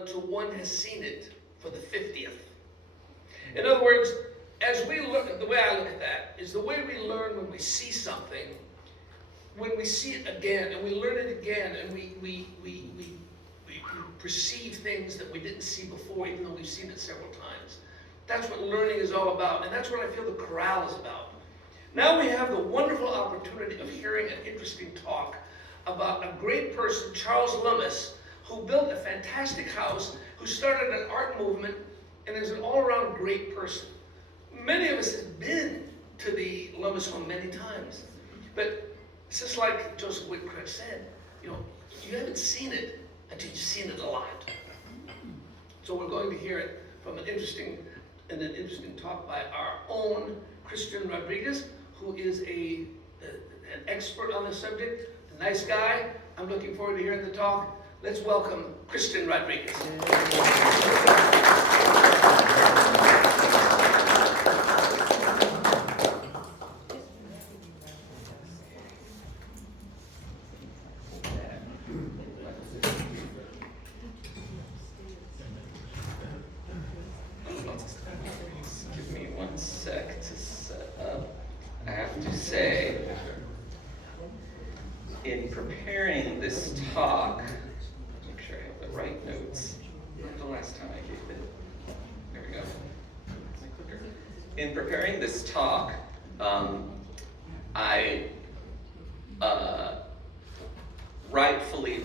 until one has seen it for the 50th. In other words, as we look, the way I look at that is the way we learn when we see something, when we see it again, and we learn it again, and we perceive things that we didn't see before, even though we've seen it several times. That's what learning is all about, and that's what I feel the chorale is about. Now we have the wonderful opportunity of hearing an interesting talk about a great person, Charles Lummis, who built a fantastic house, who started an art movement, and is an all-around great person. Many of us have been to the Lummis home many times, but it's just like Joseph Whitcroft said, you haven't seen it until you've seen it a lot. So we're going to hear it from an interesting talk by our own Christian Rodriguez, who is an expert on the subject, a nice guy. I'm looking forward to hearing the talk. Let's welcome Christian Rodriguez. Give me 1 sec to set up. I have to say, in preparing this talk, make sure I have the right notes. The last time I gave it. There we go. In preparing this talk, I rightfully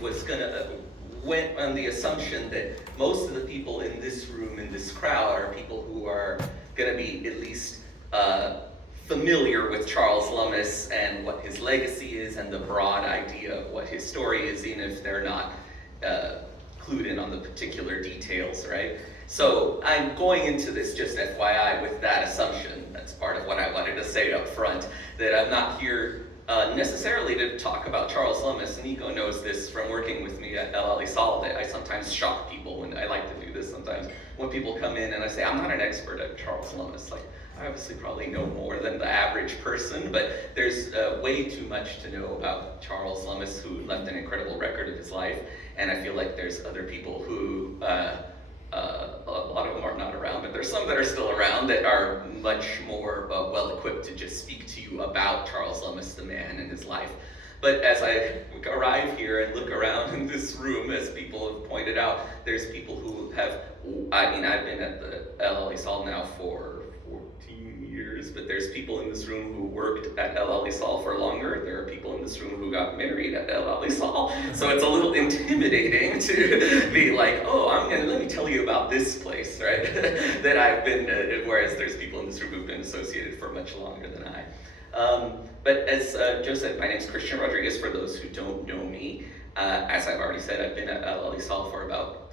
went on the assumption that most of the people in this room, in this crowd, are people who are going to be at least familiar with Charles Lummis and what his legacy is and the broad idea of what his story is, even if they're not clued in on the particular details, right? So I'm going into this just FYI with that assumption. That's part of what I wanted to say up front, that I'm not here necessarily to talk about Charles Lummis. Nico knows this from working with me at Alisal, that I sometimes shock people when I like to do this sometimes. When people come in and I say, I'm not an expert at Charles Lummis. Like, I obviously probably know more than the average person, but there's way too much to know about Charles Lummis, who left an incredible record of his life. And I feel like there's other people who, a lot of them are not around, but there's some that are still around that are much more well-equipped to just speak to you about Charles Lummis, the man, and his life. But as I arrive here and look around in this room, as people have pointed out, there's people who have, I've been at the Alisal now for 14 years, but there's people in this room who worked at Alisal for longer. There are people in this room who got married at Alisal. So it's a little intimidating to be like, oh, let me tell you about this place, right? that I've been, whereas there's people in this room who've been associated for much longer than I. But as Joe said, my name's Christian Rodriguez, for those who don't know me. As I've already said, I've been at Alisal for about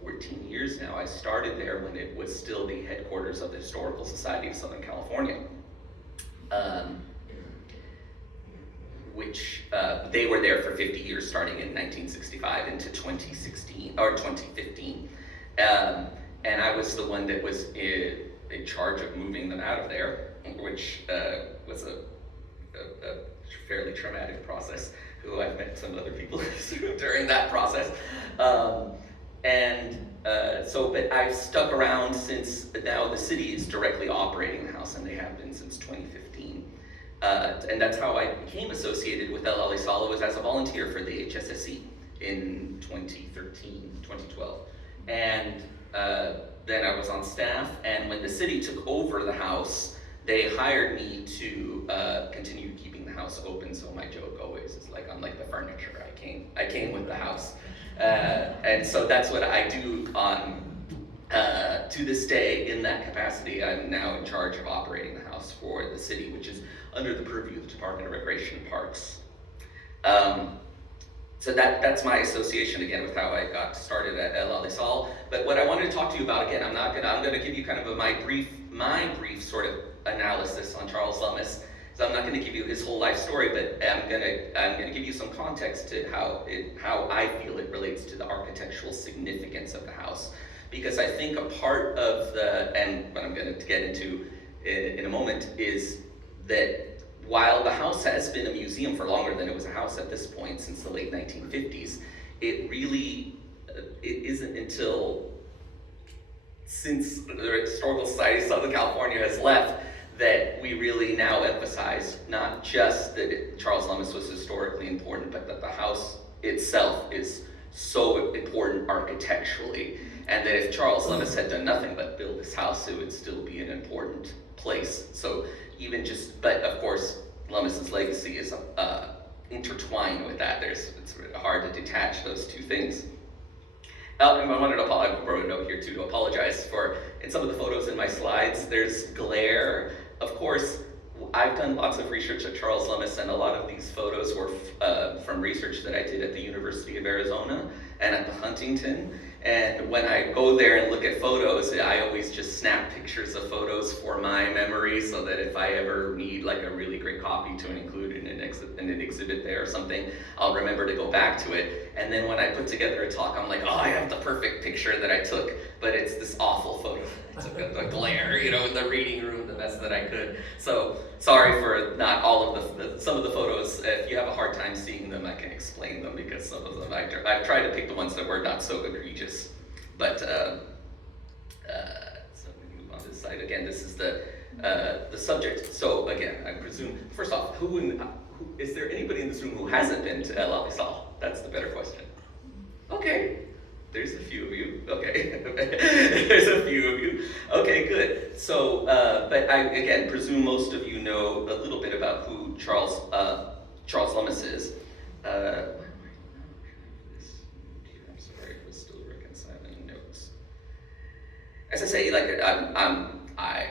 14 years now. I started there when it was still the headquarters of the Historical Society of Southern California, which they were there for 50 years, starting in 1965 into 2016 or 2015. And I was the one that was in charge of moving them out of there, which was a fairly traumatic process. Who I've met some other people during that process. But I've stuck around since now the city is directly operating the house, and they have been since 2015. And that's how I became associated with El Alisal. It was as a volunteer for the HSSE in 2012. And then I was on staff, and when the city took over the house, they hired me to continue keeping the house open. So my joke always is like, I'm like the furniture. I came with the house. And so that's what I do on to this day in that capacity. I'm now in charge of operating the house for the city, which is under the purview of the Department of Recreation and Parks. So that's my association again with how I got started at El Alisal. But what I wanted to talk to you about again, I'm going to give you kind of my brief sort of analysis on Charles Lummis. So I'm not going to give you his whole life story, but I'm going to give you some context to how I feel it relates to the architectural significance of the house. Because I think a part of and what I'm going to get into in a moment, is that while the house has been a museum for longer than it was a house at this point, since the late 1950s, it really it isn't until since the Historical Society of Southern California has left that we really now emphasize not just that Charles Lummis was historically important, but that the house itself is so important architecturally, and that if Charles Lummis had done nothing but build this house, it would still be an important place. So even just, but of course, Lummis's legacy is intertwined with that. It's hard to detach those two things. And I wanted to I wrote a note here too to apologize for, in some of the photos in my slides, there's glare. Of course, I've done lots of research at Charles Lummis, and a lot of these photos were from research that I did at the University of Arizona and at the Huntington. And when I go there and look at photos, I always just snap pictures of photos for my memory, so that if I ever need like a really great copy to include in an exhibit there or something, I'll remember to go back to it. And then when I put together a talk, I'm like, oh, I have the perfect picture that I took, but it's this awful photo. I took the glare, in the reading room the best that I could. So sorry for not all of some of the photos. If you have a hard time seeing them, I can explain them, because some of them I've tried to pick the ones that were not so egregious. But so we move on to this side again. This is the subject. So again, I presume first off, who is there anybody in this room who hasn't been to El Alisal? That's the better question. Okay. There's a few of you. Okay. There's a few of you. Okay, good. So, but I, again, presume most of you know a little bit about who Charles Lummis is. Why am I not this? I'm sorry, I was still reconciling notes. As I say, like, I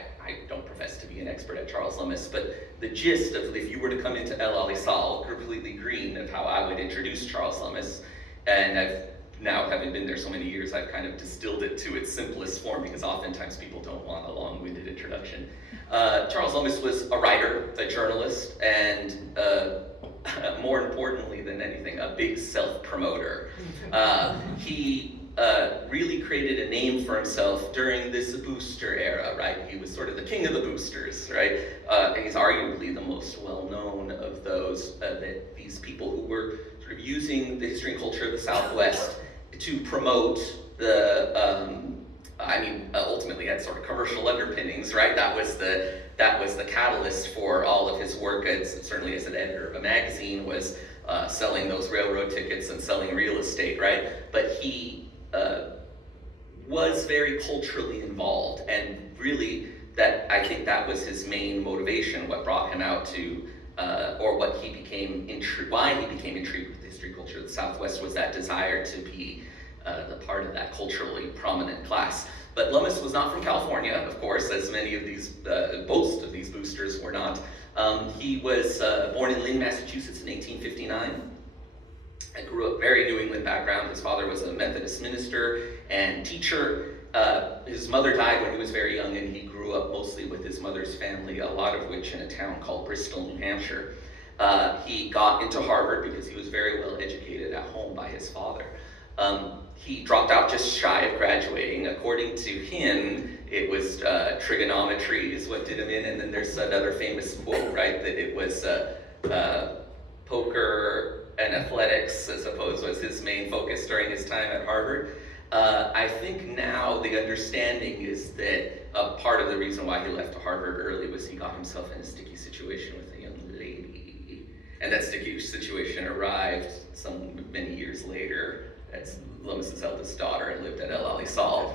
don't profess to be an expert at Charles Lummis, but the gist of, if you were to come into El Alisal completely green, of how I would introduce Charles Lummis, and now, having been there so many years, I've kind of distilled it to its simplest form, because oftentimes people don't want a long-winded introduction. Charles Lummis was a writer, a journalist, and more importantly than anything, a big self-promoter. He really created a name for himself during this booster era, right? He was sort of the king of the boosters, right? And he's arguably the most well-known of those, that these people who were sort of using the history and culture of the Southwest to promote the, ultimately had sort of commercial underpinnings, right? That was the catalyst for all of his work, certainly as an editor of a magazine, was selling those railroad tickets and selling real estate, right? But he was very culturally involved, and really I think that was his main motivation, what brought him out to, or what he became why he became intrigued with the history and culture of the Southwest, was that desire to be the part of that culturally prominent class. But Lummis was not from California, of course, as many of these, most of these boosters were not. He was born in Lynn, Massachusetts in 1859. I grew up very New England background. His father was a Methodist minister and teacher. His mother died when he was very young, and he grew up mostly with his mother's family, a lot of which in a town called Bristol, New Hampshire. He got into Harvard because he was very well educated at home by his father. He dropped out just shy of graduating. According to him, it was trigonometry is what did him in, and then there's another famous quote, right, that it was poker and athletics, I suppose, was his main focus during his time at Harvard. I think now the understanding is that part of the reason why he left Harvard early was he got himself in a sticky situation with a young lady. And that sticky situation arrived many years later as Lummis's eldest daughter, and lived at El Alisal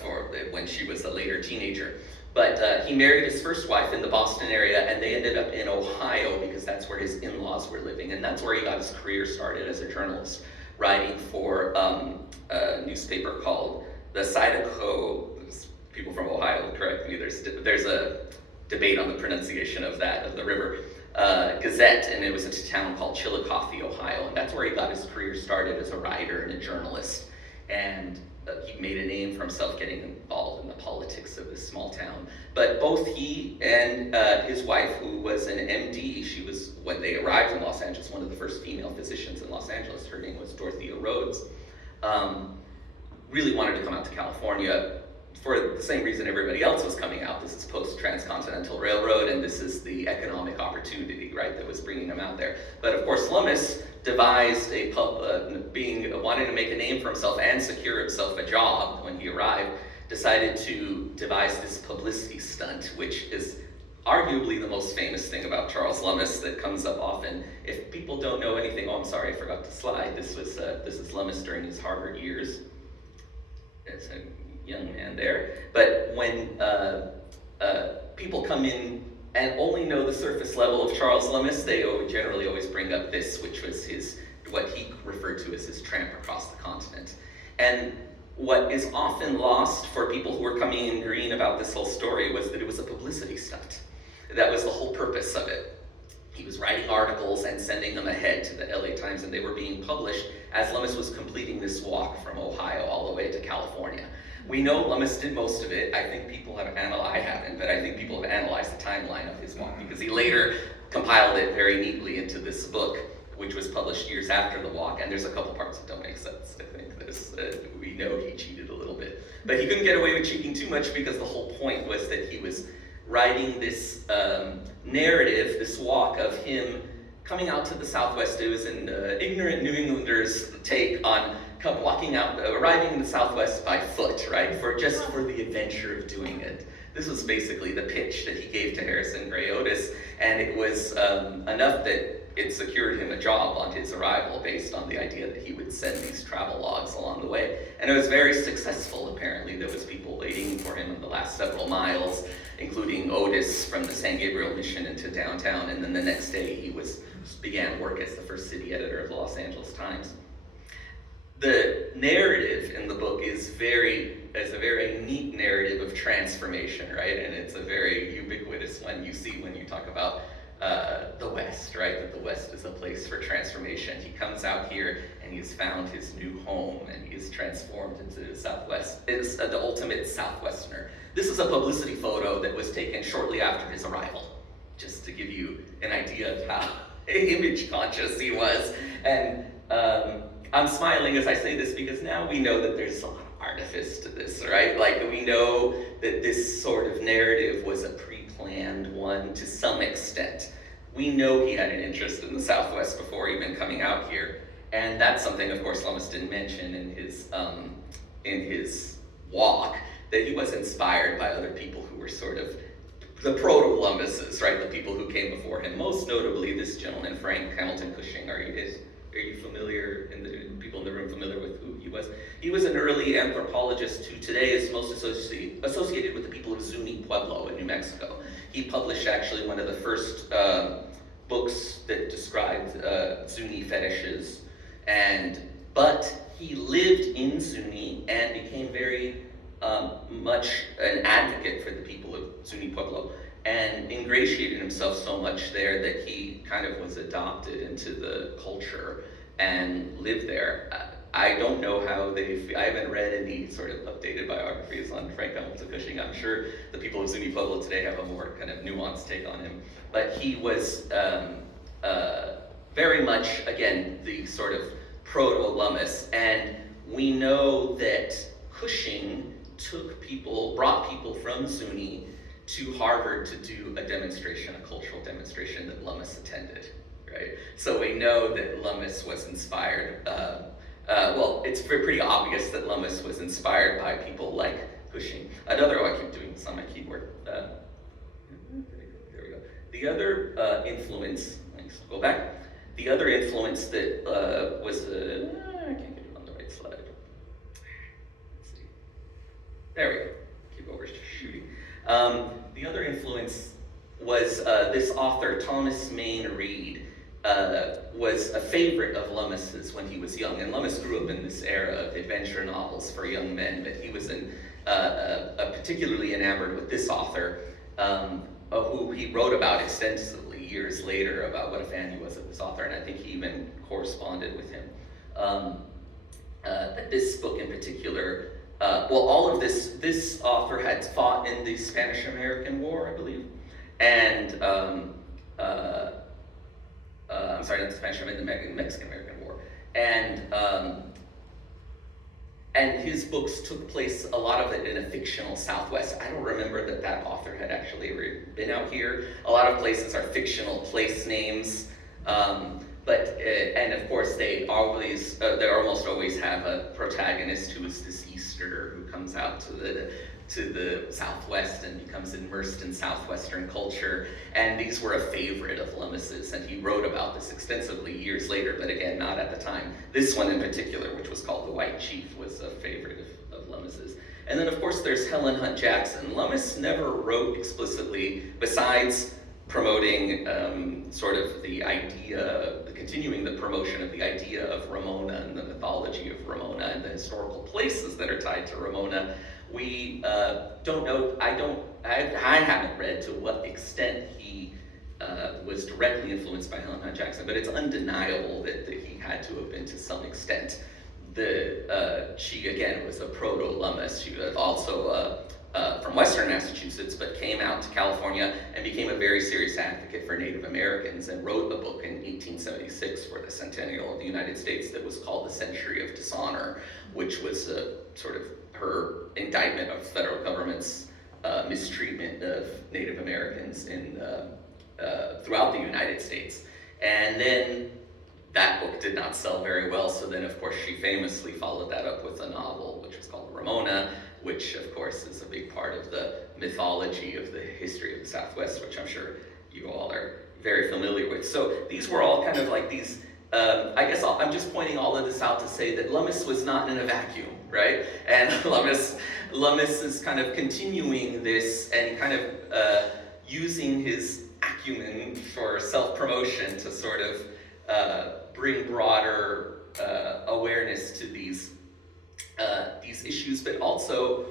for when she was a later teenager. But he married his first wife in the Boston area, and they ended up in Ohio because that's where his in-laws were living, and that's where he got his career started as a journalist, writing for a newspaper called the Zydeco. People from Ohio correct me. There's a debate on the pronunciation of the river. Gazette, and it was a town called Chillicothe, Ohio, and that's where he got his career started as a writer and a journalist. And he made a name for himself getting involved in the politics of this small town. But both he and his wife, who was an MD, she was, when they arrived in Los Angeles, one of the first female physicians in Los Angeles. Her name was Dorothea Rhodes. Really wanted to come out to California. for the same reason everybody else was coming out. This is post-transcontinental railroad, and this is the economic opportunity, right, that was bringing him out there. But of course, Lummis devised wanting to make a name for himself and secure himself a job when he arrived, decided to devise this publicity stunt, which is arguably the most famous thing about Charles Lummis that comes up often. If people don't know anything, oh, I'm sorry, I forgot to slide. This is Lummis during his Harvard years. It's a young man there. But when people come in and only know the surface level of Charles Lummis, they generally always bring up this, which was what he referred to as his tramp across the continent. And what is often lost for people who are coming in green about this whole story was that it was a publicity stunt. That was the whole purpose of it. He was writing articles and sending them ahead to the LA Times, and they were being published as Lummis was completing this walk from Ohio all the way to California. We know Lummis did most of it. I think people have I haven't, but I think people have analyzed the timeline of his walk, because he later compiled it very neatly into this book, which was published years after the walk, and there's a couple parts that don't make sense. I think we know he cheated a little bit. But he couldn't get away with cheating too much, because the whole point was that he was writing this narrative, this walk of him coming out to the Southwest. It was an ignorant New Englander's take on arriving in the Southwest by foot, right? For the adventure of doing it. This was basically the pitch that he gave to Harrison Gray Otis, and it was enough that it secured him a job on his arrival based on the idea that he would send these travel logs along the way. And it was very successful, apparently. There was people waiting for him in the last several miles, including Otis from the San Gabriel mission into downtown, and then the next day he began work as the first city editor of the Los Angeles Times. The narrative in the book is a very neat narrative of transformation, right? And it's a very ubiquitous one you see when you talk about the West, right? That the West is a place for transformation. He comes out here and he's found his new home, and he's transformed into the Southwest. It's the ultimate Southwesterner. This is a publicity photo that was taken shortly after his arrival, just to give you an idea of how image conscious he was. And I'm smiling as I say this because now we know that there's a lot of artifice to this, right? Like, we know that this sort of narrative was a pre-planned one to some extent. We know he had an interest in the Southwest before even coming out here. And that's something, of course, Lummis didn't mention in his walk, that he was inspired by other people who were sort of the proto-Lummises, right? The people who came before him. Most notably, this gentleman, Frank Hamilton Cushing. Are you familiar, people in the room familiar with who he was? He was an early anthropologist who today is most associated with the people of Zuni Pueblo in New Mexico. He published actually one of the first books that described Zuni fetishes, but he lived in Zuni and became very much an advocate for the people of Zuni Pueblo, and ingratiated himself so much there that he kind of was adopted into the culture and lived there. I don't know how I haven't read any sort of updated biographies on Frank Hamilton Cushing. I'm sure the people of Zuni Pueblo today have a more kind of nuanced take on him. But he was very much, again, the sort of proto-Lummis. And we know that Cushing brought people from Zuni to Harvard to do a cultural demonstration that Lummis attended, right? So we know that Lummis was inspired, it's pretty obvious that Lummis was inspired by people like Cushing. I keep doing this on my keyboard. There we go. The other influence, let's go back. The other influence that was, I can't get it on the right slide. Let's see. There we go. Keep overshooting. The other influence was this author, Thomas Mayne Reid, was a favorite of Lummis's when he was young. And Lummis grew up in this era of adventure novels for young men, but he was particularly enamored with this author, who he wrote about extensively years later about what a fan he was of this author, and I think he even corresponded with him. This book in particular, all of this author had fought in the Spanish-American War, I believe, and I'm sorry, not the Spanish-American, the Mexican-American War, and and his books took place, a lot of it in a fictional Southwest. I don't remember that author had actually ever been out here. A lot of places are fictional place names, and of course they almost always have a protagonist who is this Easterner who comes out to the Southwest and becomes immersed in Southwestern culture. And these were a favorite of Lummis's, and he wrote about this extensively years later, but again, not at the time. This one in particular, which was called The White Chief, was a favorite of Lummis's. And then of course there's Helen Hunt Jackson. Lummis never wrote explicitly, besides promoting sort of the idea, continuing the promotion of the idea of Ramona and the mythology of Ramona and the historical places that are tied to Ramona. We don't know, I haven't read to what extent he was directly influenced by Helen Hunt Jackson, but it's undeniable that he had to have been to some extent. She again was a proto-Lummis. She was also from Western Massachusetts, but came out to California and became a very serious advocate for Native Americans and wrote a book in 1876 for the centennial of the United States that was called The Century of Dishonor, which was sort of her indictment of federal government's mistreatment of Native Americans throughout the United States. And then that book did not sell very well, so then of course she famously followed that up with a novel which was called Ramona, which of course is a big part of the mythology of the history of the Southwest, which I'm sure you all are very familiar with. So these were all kind of like these, I guess I'm just pointing all of this out to say that Lummis was not in a vacuum, right? And Lummis is kind of continuing this and kind of using his acumen for self-promotion to sort of bring broader awareness to these issues, but also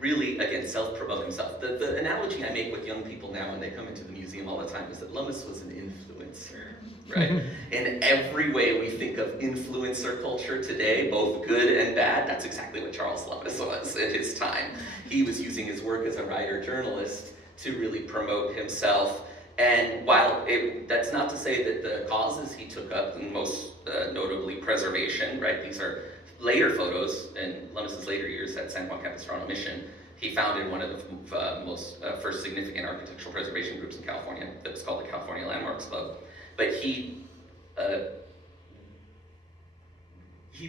really, again, self-promote himself. The analogy I make with young people now when they come into the museum all the time is that Lummis was an influencer, right? In every way we think of influencer culture today, both good and bad, that's exactly what Charles Lummis was at his time. He was using his work as a writer-journalist to really promote himself. And while that's not to say that the causes he took up, and most notably preservation, right? These are later photos in Lummis's later years at San Juan Capistrano Mission. He founded one of the most first significant architectural preservation groups in California that was called the California Landmarks Club. But he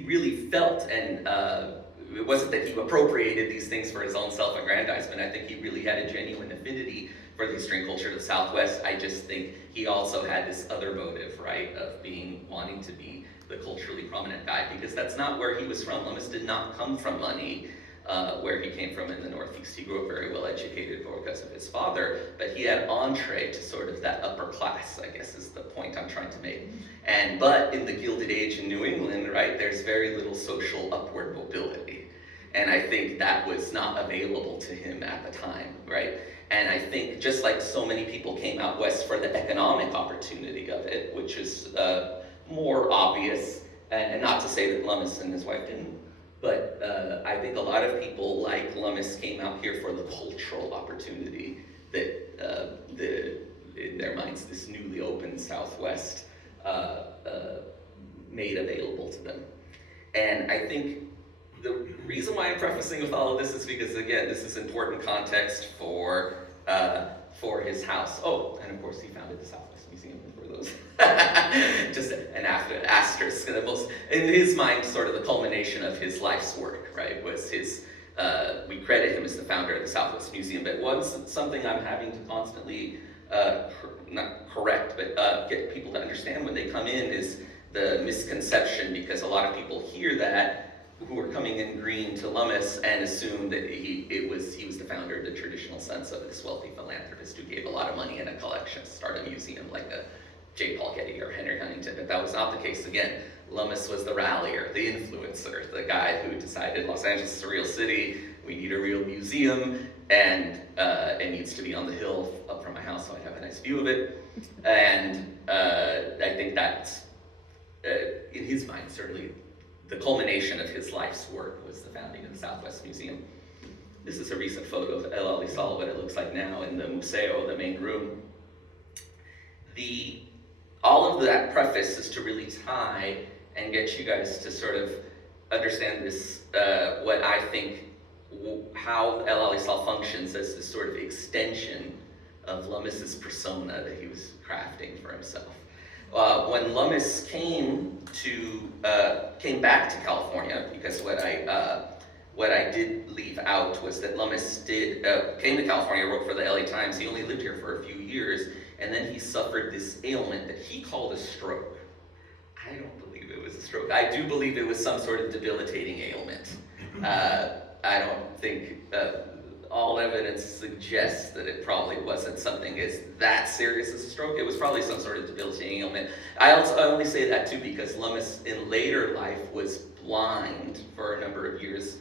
really felt, and it wasn't that he appropriated these things for his own self-aggrandizement. I think he really had a genuine affinity for the history and culture of the Southwest. I just think he also had this other motive, right, of wanting to be the culturally prominent guy, because that's not where he was from. Lummis did not come from money, where he came from in the Northeast. He grew up very well educated because of his father, but he had entree to sort of that upper class, I guess is the point I'm trying to make. But in the Gilded Age in New England, right, there's very little social upward mobility. And I think that was not available to him at the time, right? And I think just like so many people came out west for the economic opportunity of it, which is more obvious, and not to say that Lummis and his wife didn't, but I think a lot of people like Lummis came out here for the cultural opportunity that in their minds this newly opened Southwest made available to them. And I think the reason why I'm prefacing with all of this is because, again, this is important context for his house. Oh, and of course he founded the Southwest Museum for those. Just an asterisk. In his mind, sort of the culmination of his life's work, right, was his, we credit him as the founder of the Southwest Museum, but something I'm having to constantly, not correct, but get people to understand when they come in is the misconception, because a lot of people hear that, who are coming in green to Lummis and assume that he was the founder in the traditional sense of this wealthy philanthropist who gave a lot of money in a collection to start a museum like a J. Paul Getty or Henry Huntington, but that was not the case. Again, Lummis was the rallier, the influencer, the guy who decided Los Angeles is a real city, we need a real museum, and it needs to be on the hill up from my house so I have a nice view of it. And I think that's, in his mind, certainly the culmination of his life's work was the founding of the Southwest Museum. This is a recent photo of El Alisal, what it looks like now in the Museo, the main room. All of that preface is to really tie and get you guys to sort of understand this, what I think, how El Alisal functions as this sort of extension of Lummis's persona that he was crafting for himself. When Lummis came back to California, because what I did leave out was that Lummis came to California, wrote for the LA Times. He only lived here for a few years, and then he suffered this ailment that he called a stroke. I don't believe it was a stroke. I do believe it was some sort of debilitating ailment. I don't think all evidence suggests that it probably wasn't something as that serious as a stroke. It was probably some sort of debilitating ailment. I only say that too because Lummis in later life was blind for a number of years.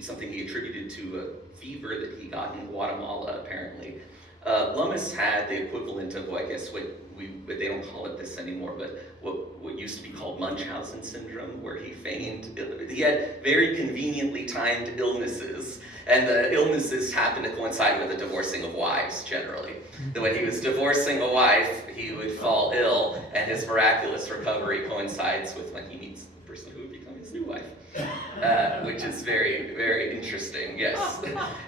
Something he attributed to a fever that he got in Guatemala apparently. Lummis had the equivalent of, well, I guess they don't call it this anymore, but what used to be called Munchausen syndrome, where he had very conveniently timed illnesses, and the illnesses happened to coincide with the divorcing of wives, generally. That when he was divorcing a wife, he would fall ill, and his miraculous recovery coincides with when he meets the person who would become his new wife. Which is very, very interesting, yes.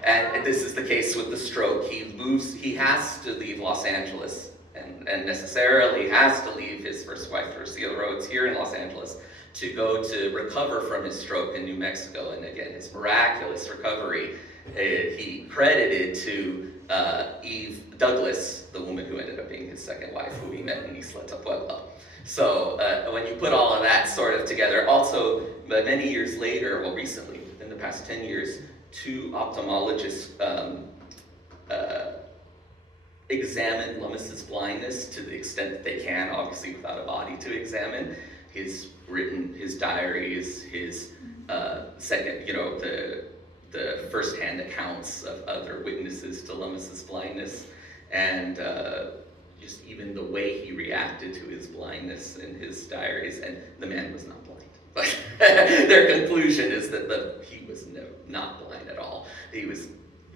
And this is the case with the stroke. He has to leave Los Angeles, and necessarily has to leave his first wife, Rocio Rhodes, here in Los Angeles, to go to recover from his stroke in New Mexico. And again, his miraculous recovery, he credited to Eve Douglas, the woman who ended up being his second wife, who he met in Isla Puebla. So when you put all of that sort of together, also many years later, well recently, in the past 10 years, 2 ophthalmologists examined Lummis's blindness to the extent that they can, obviously without a body to examine. His diaries, his the first-hand accounts of other witnesses to Lummis's blindness, and just even the way he reacted to his blindness in his diaries, and the man was not blind. But their conclusion is that he was not blind at all. He was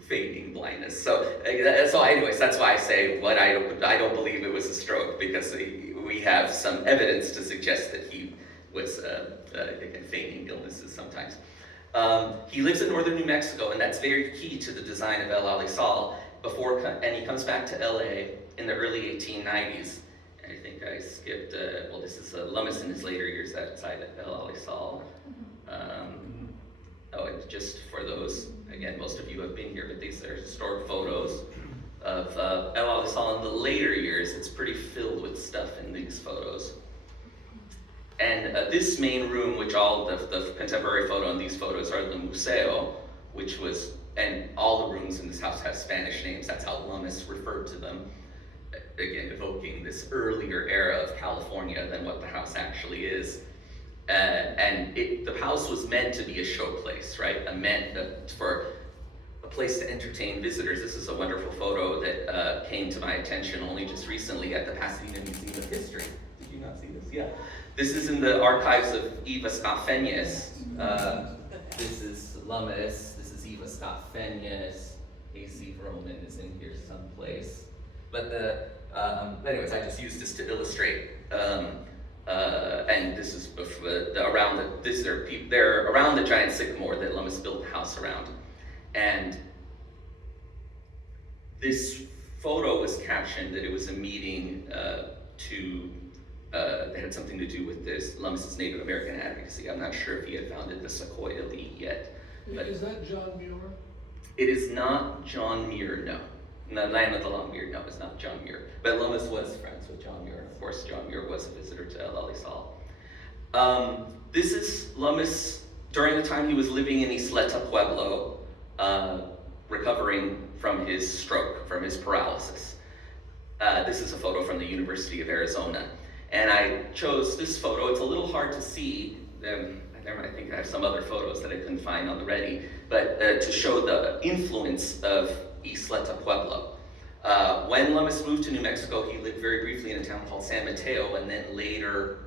feigning blindness. So anyways, that's why I say I don't believe it was a stroke, because we have some evidence to suggest that he was feigning illnesses sometimes. He lives in northern New Mexico, and that's very key to the design of El Alisal. And he comes back to LA in the early 1890s. I think I skipped, this is Lummis in his later years outside of El Alisal. And just for those, again, most of you have been here, but these are historic photos of El Alisal in the later years. It's pretty filled with stuff in these photos. And this main room, which all the contemporary photo and these photos are the Museo, and all the rooms in this house have Spanish names. That's how Lummis referred to them. Again, evoking this earlier era of California than what the house actually is. The house was meant to be a showplace, right? Meant for a place to entertain visitors. This is a wonderful photo that came to my attention only just recently at the Pasadena Museum of History. Did you not see this? Yeah. This is in the archives of Eva Scott Fenyes. This is Lummis. This is Eva Scott Fenyes. A.C. Roman is in here someplace. But anyways, I just used this to illustrate. And this is they're around the giant sycamore that Lummis built the house around. And this photo was captioned that it was a meeting that had something to do with this Lummis's Native American advocacy. I'm not sure if he had founded the Sequoia League yet. But is that John Muir? It is not John Muir, no. The Land of the Long Beard, no, it's not John Muir. But Lummis was friends with John Muir. Of course, John Muir was a visitor to El Alisal. This is Lummis during the time he was living in Isleta Pueblo, recovering from his stroke, from his paralysis. This is a photo from the University of Arizona. And I chose this photo. It's a little hard to see. I think I have some other photos that I couldn't find on the ready, but to show the influence of Isleta Pueblo. When Lummis moved to New Mexico, he lived very briefly in a town called San Mateo, and then later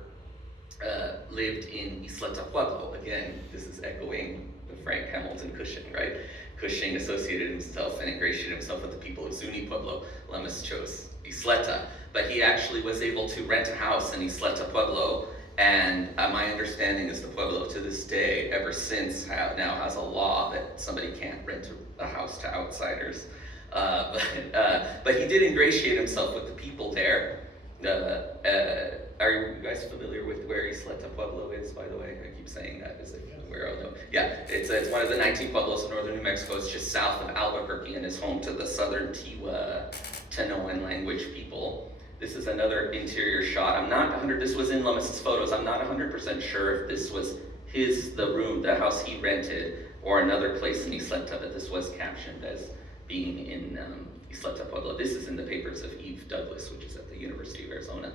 lived in Isleta Pueblo. Again, this is echoing the Frank Hamilton Cushing, right? Cushing associated himself and ingratiated himself with the people of Zuni Pueblo. Lummis chose Isleta, but he actually was able to rent a house in Isleta Pueblo And my understanding is the Pueblo to this day, ever since, now has a law that somebody can't rent a house to outsiders. But he did ingratiate himself with the people there. Are you guys familiar with where Isleta Pueblo is, by the way? I keep saying that as if where I'll know. Yeah, it's one of the 19 pueblos in northern New Mexico. It's just south of Albuquerque and is home to the southern Tiwa Tenoan language people. This is another interior shot. I'm not 100, this was in Lummis's photos. I'm not 100% sure if this was the house he rented, or another place in Isleta, but this was captioned as being in Isleta Pueblo. This is in the papers of Eve Douglas, which is at the University of Arizona.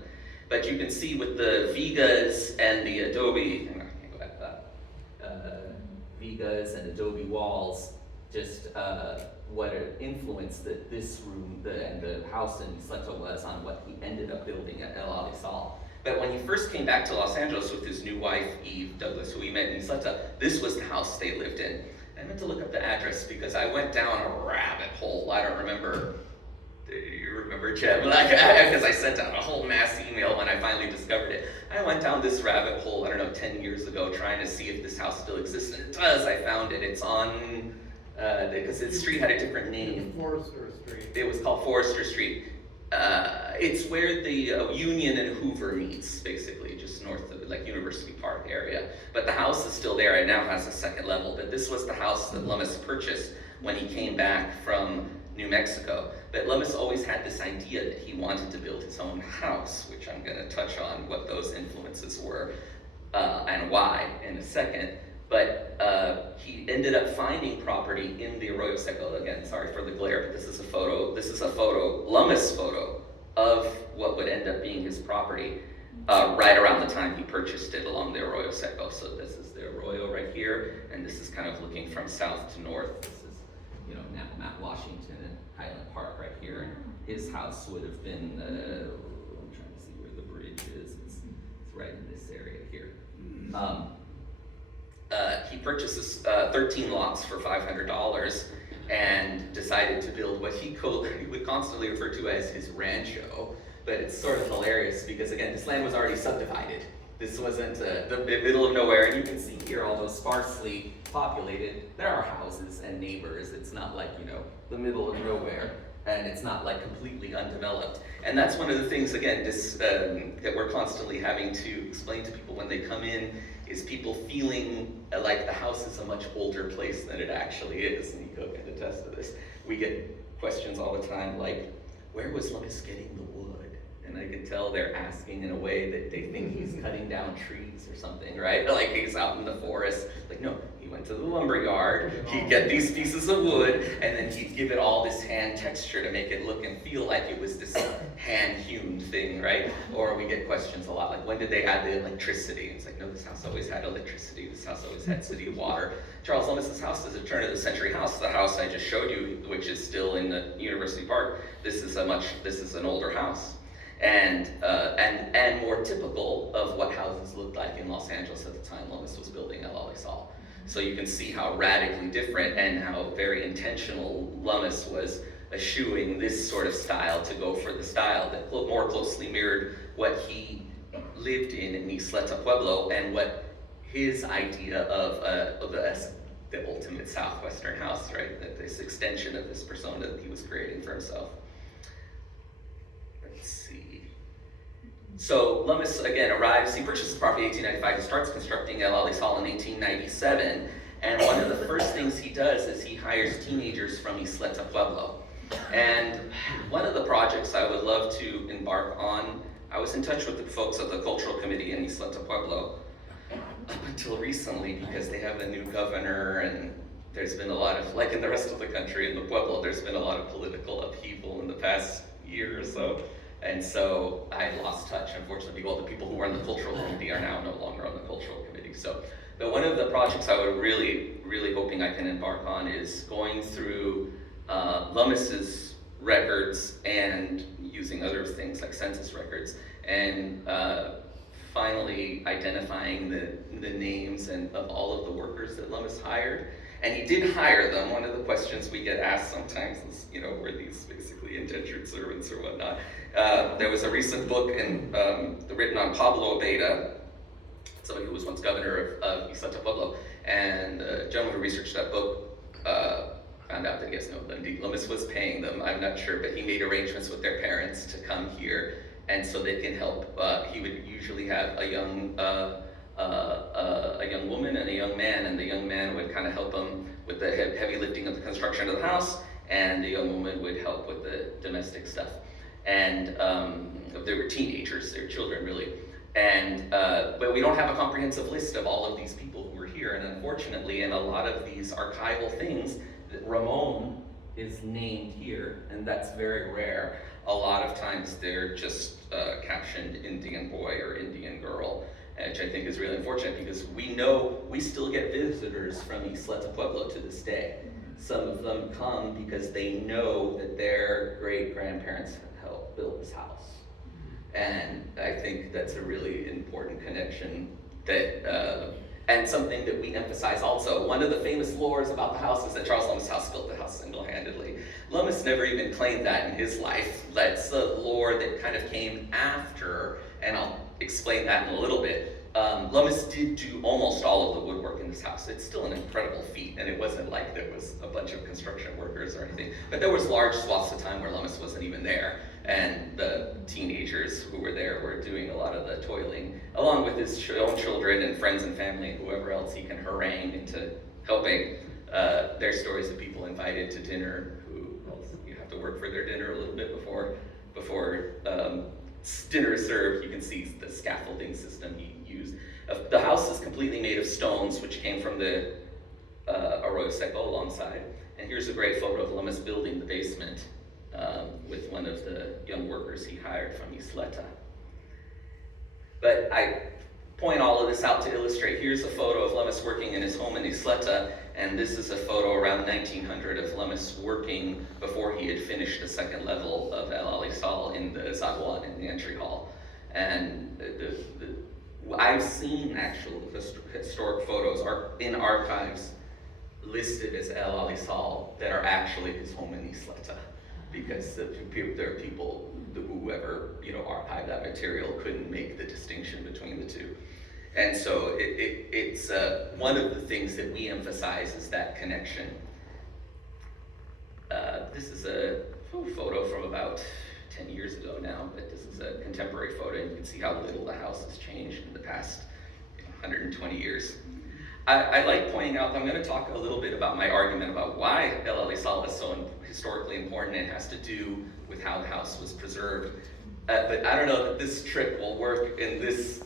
But you can see with the vigas and the adobe, hang on, I can't go back to that. Vigas and adobe walls, just what an influence that this room and the house in Isleta was on what he ended up building at El Alisal. But when he first came back to Los Angeles with his new wife, Eve Douglas, who he met in Isleta, this was the house they lived in. I meant to look up the address because I went down a rabbit hole. I don't remember. Do you remember, Jeb? Because I sent out a whole mass email when I finally discovered it. I went down this rabbit hole, I don't know, 10 years ago, trying to see if this house still exists. And it does. I found it. It's on, because the street had a different name. Forester Street. It was called Forester Street. It's where the Union and Hoover meets, basically, just north of like University Park area. But the house is still there. It now has a second level. But this was the house that Lummis purchased when he came back from New Mexico. But Lummis always had this idea that he wanted to build his own house, which I'm going to touch on what those influences were and why in a second. But he ended up finding property in the Arroyo Seco. Again, sorry for the glare, but this is a photo, Lummis photo of what would end up being his property right around the time he purchased it along the Arroyo Seco. So this is the Arroyo right here, and this is kind of looking from south to north. This is, now Mount Washington and Highland Park right here. And his house would have been, I'm trying to see where the bridge is. It's right in this area here. He purchases 13 lots for $500 and decided to build what he would constantly refer to as his rancho. But it's sort of hilarious because, again, this land was already subdivided. This wasn't the middle of nowhere. And you can see here, although sparsely populated, there are houses and neighbors. It's not like, the middle of nowhere. And it's not like completely undeveloped. And that's one of the things, again, that we're constantly having to explain to people when they come in, is people feeling like the house is a much older place than it actually is. And Nico can attest to this. We get questions all the time like, where was Lummis getting the wood? And I can tell they're asking in a way that they think he's cutting down trees or something, right? Like he's out in the forest. Like, no, he went to the lumber yard, he'd get these pieces of wood, and then he'd give it all this hand texture to make it look and feel like it was this hand-hewn thing, right? Or we get questions a lot like, when did they add the electricity? And it's like, no, this house always had electricity. This house always had city water. Charles Lummis's house is a turn-of-the-century house. The house I just showed you, which is still in the University Park, this is an older house. And more typical of what houses looked like in Los Angeles at the time Lummis was building El Alisal. So you can see how radically different and how very intentional Lummis was eschewing this sort of style to go for the style that more closely mirrored what he lived in Isleta Pueblo and what his idea of the ultimate Southwestern house, right? This extension of this persona that he was creating for himself. Let's see. So Lummis again arrives, he purchases the property in 1895, he starts constructing El Alisal in 1897, and one of the first things he does is he hires teenagers from Isleta Pueblo. And one of the projects I would love to embark on, I was in touch with the folks of the Cultural Committee in Isleta Pueblo up until recently because they have a new governor and there's been a lot of, like in the rest of the country in the Pueblo, there's been a lot of political upheaval in the past year or so. And so I lost touch, unfortunately. Well, the people who were on the cultural committee are now no longer on the cultural committee. So, but one of the projects I would really hoping I can embark on is going through Lummis's records and using other things like census records and finally identifying the names of all of the workers that Lummis hired. And he did hire them. One of the questions we get asked sometimes is, were these basically indentured servants or whatnot? There was a recent book written on Pablo Abeda, somebody who was once governor of Isleta Pueblo, and a gentleman who researched that book found out that yes, no, Lummis was paying them. I'm not sure, but he made arrangements with their parents to come here, and so they can help. He would usually have a young woman and a young man, and the young man would kind of help them with the heavy lifting of the construction of the house, and the young woman would help with the domestic stuff. And they were teenagers, they were children really. And but we don't have a comprehensive list of all of these people who were here, and unfortunately, in a lot of these archival things, Ramon is named here, and that's very rare. A lot of times they're just captioned Indian boy or Indian girl, which I think is really unfortunate because we know we still get visitors from Isleta Pueblo to this day. Some of them come because they know that their great-grandparents helped build this house. And I think that's a really important connection that, and something that we emphasize also. One of the famous lores about the house is that Charles Lummis House built the house single-handedly. Lummis never even claimed that in his life. That's a lore that kind of came after, and I'll explain that in a little bit. Lummis did do almost all of the woodwork in this house. It's still an incredible feat, and it wasn't like there was a bunch of construction workers or anything, but there was large swaths of time where Lummis wasn't even there, and the teenagers who were there were doing a lot of the toiling, along with his own children and friends and family and whoever else he can harangue into helping. There's stories of people invited to dinner who, well, you have to work for their dinner a little bit before dinner is served. You can see the scaffolding system he used. The house is completely made of stones, which came from the Arroyo Seco alongside. And here's a great photo of Lummis building the basement with one of the young workers he hired from Isleta. But I point all of this out to illustrate, here's a photo of Lummis working in his home in Isleta, and this is a photo around 1900 of Lummis working before he had finished the second level of El Alisal in the Zaguan, in the entry hall. And I've seen actual historic photos in archives listed as El Alisal that are actually his home in Isleta, because there are people, whoever archived that material couldn't make the distinction between the two. And so it's one of the things that we emphasize is that connection. This is a photo from about 10 years ago now, but this is a contemporary photo, and you can see how little the house has changed in the past 120 years. I like pointing out, I'm going to talk a little bit about my argument about why El Alisal is so historically important, and it has to do with how the house was preserved. But I don't know that this trick will work in this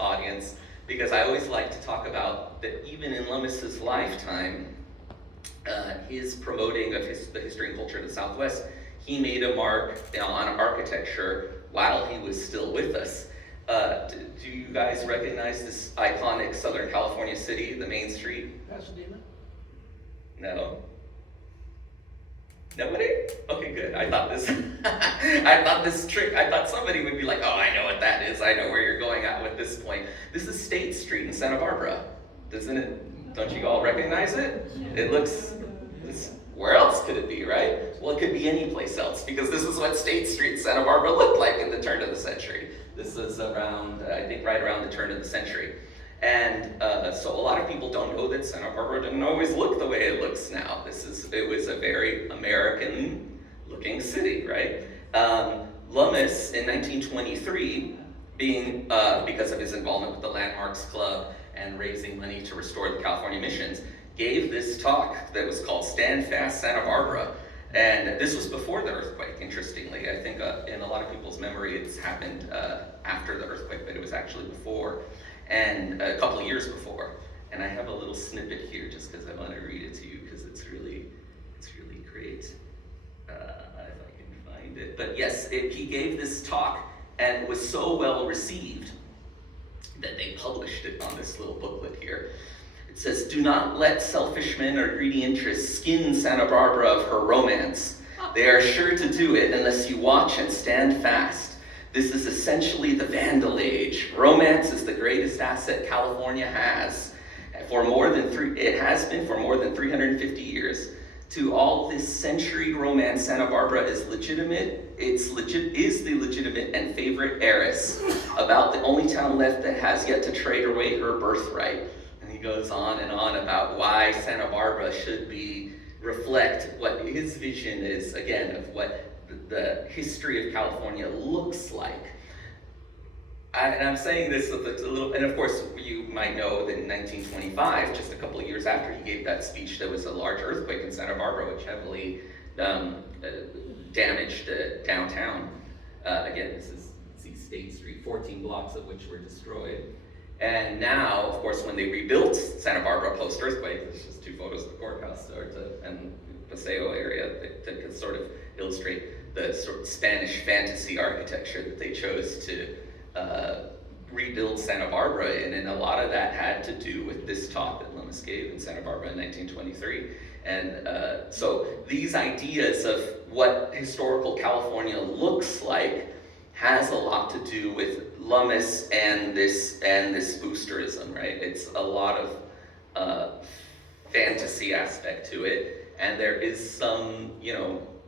audience, because I always like to talk about that even in Lummis's lifetime, his promoting of the history and culture of the Southwest, he made a mark on architecture while he was still with us. Do you guys recognize this iconic Southern California city, the main street? Pasadena? No. Nobody? Okay, good. I thought somebody would be like, oh, I know what that is. I know where you're going at with this point. This is State Street in Santa Barbara. Don't you all recognize it? It looks, where else could it be, right? Well, it could be any place else, because this is what State Street, Santa Barbara looked like in the turn of the century. This is around, I think, right around the turn of the century. And so a lot of people don't know that Santa Barbara didn't always look the way it looks now. It was a very American-looking city, right? Lummis, in 1923, because of his involvement with the Landmarks Club and raising money to restore the California missions, gave this talk that was called Stand Fast Santa Barbara. And this was before the earthquake, interestingly. I think in a lot of people's memory it's happened after the earthquake, but it was actually before, and a couple of years before. And I have a little snippet here just because I want to read it to you, because it's really great. If I can find it. But yes, he gave this talk, and it was so well received that they published it on this little booklet here. It says, "Do not let selfish men or greedy interests skin Santa Barbara of her romance. They are sure to do it unless you watch and stand fast. This is essentially the Vandal age. Romance is the greatest asset California has. It has been for more than 350 years. to all this century romance, Santa Barbara is legitimate. Is the legitimate and favorite heiress, about the only town left that has yet to trade away her birthright. And he goes on and on about why Santa Barbara should reflect what his vision is, again, of what the history of California looks like. And I'm saying this a little, and of course you might know that in 1925, just a couple of years after he gave that speech, there was a large earthquake in Santa Barbara, which heavily damaged downtown. Again, this is State Street, 14 blocks of which were destroyed. And now, of course, when they rebuilt Santa Barbara post-earthquake, there's just two photos of the courthouse and Paseo area that sort of illustrate the sort of Spanish fantasy architecture that they chose to rebuild Santa Barbara in, and a lot of that had to do with this talk that Lummis gave in Santa Barbara in 1923. And so these ideas of what historical California looks like has a lot to do with Lummis and this boosterism, right? It's a lot of fantasy aspect to it, and there is some,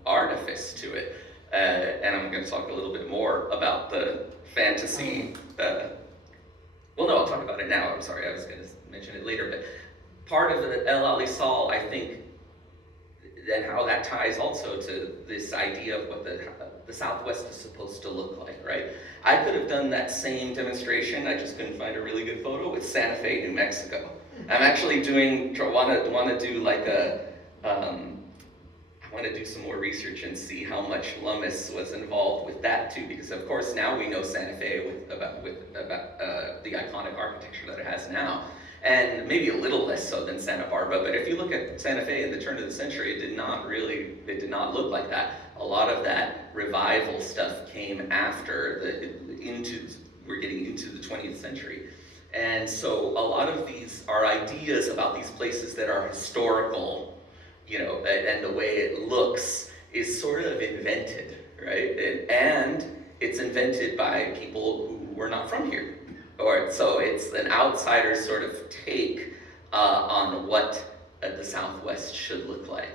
artifice to it. And I'm going to talk a little bit more about the fantasy. I'll talk about it now. I'm sorry, I was going to mention it later. But part of the El Alisal, I think, and how that ties also to this idea of what the Southwest is supposed to look like, right? I could have done that same demonstration, I just couldn't find a really good photo, with Santa Fe, New Mexico. I'm actually want to do like I want to do some more research and see how much Lummis was involved with that too, because of course now we know Santa Fe about the iconic architecture that it has now, and maybe a little less so than Santa Barbara. But if you look at Santa Fe in the turn of the century, it did not look like that. A lot of that revival stuff came after we're getting into the 20th century. And so a lot of these are ideas about these places that are historical, and the way it looks is sort of invented, right? And it's invented by people who were not from here. So it's an outsider sort of take on what the Southwest should look like.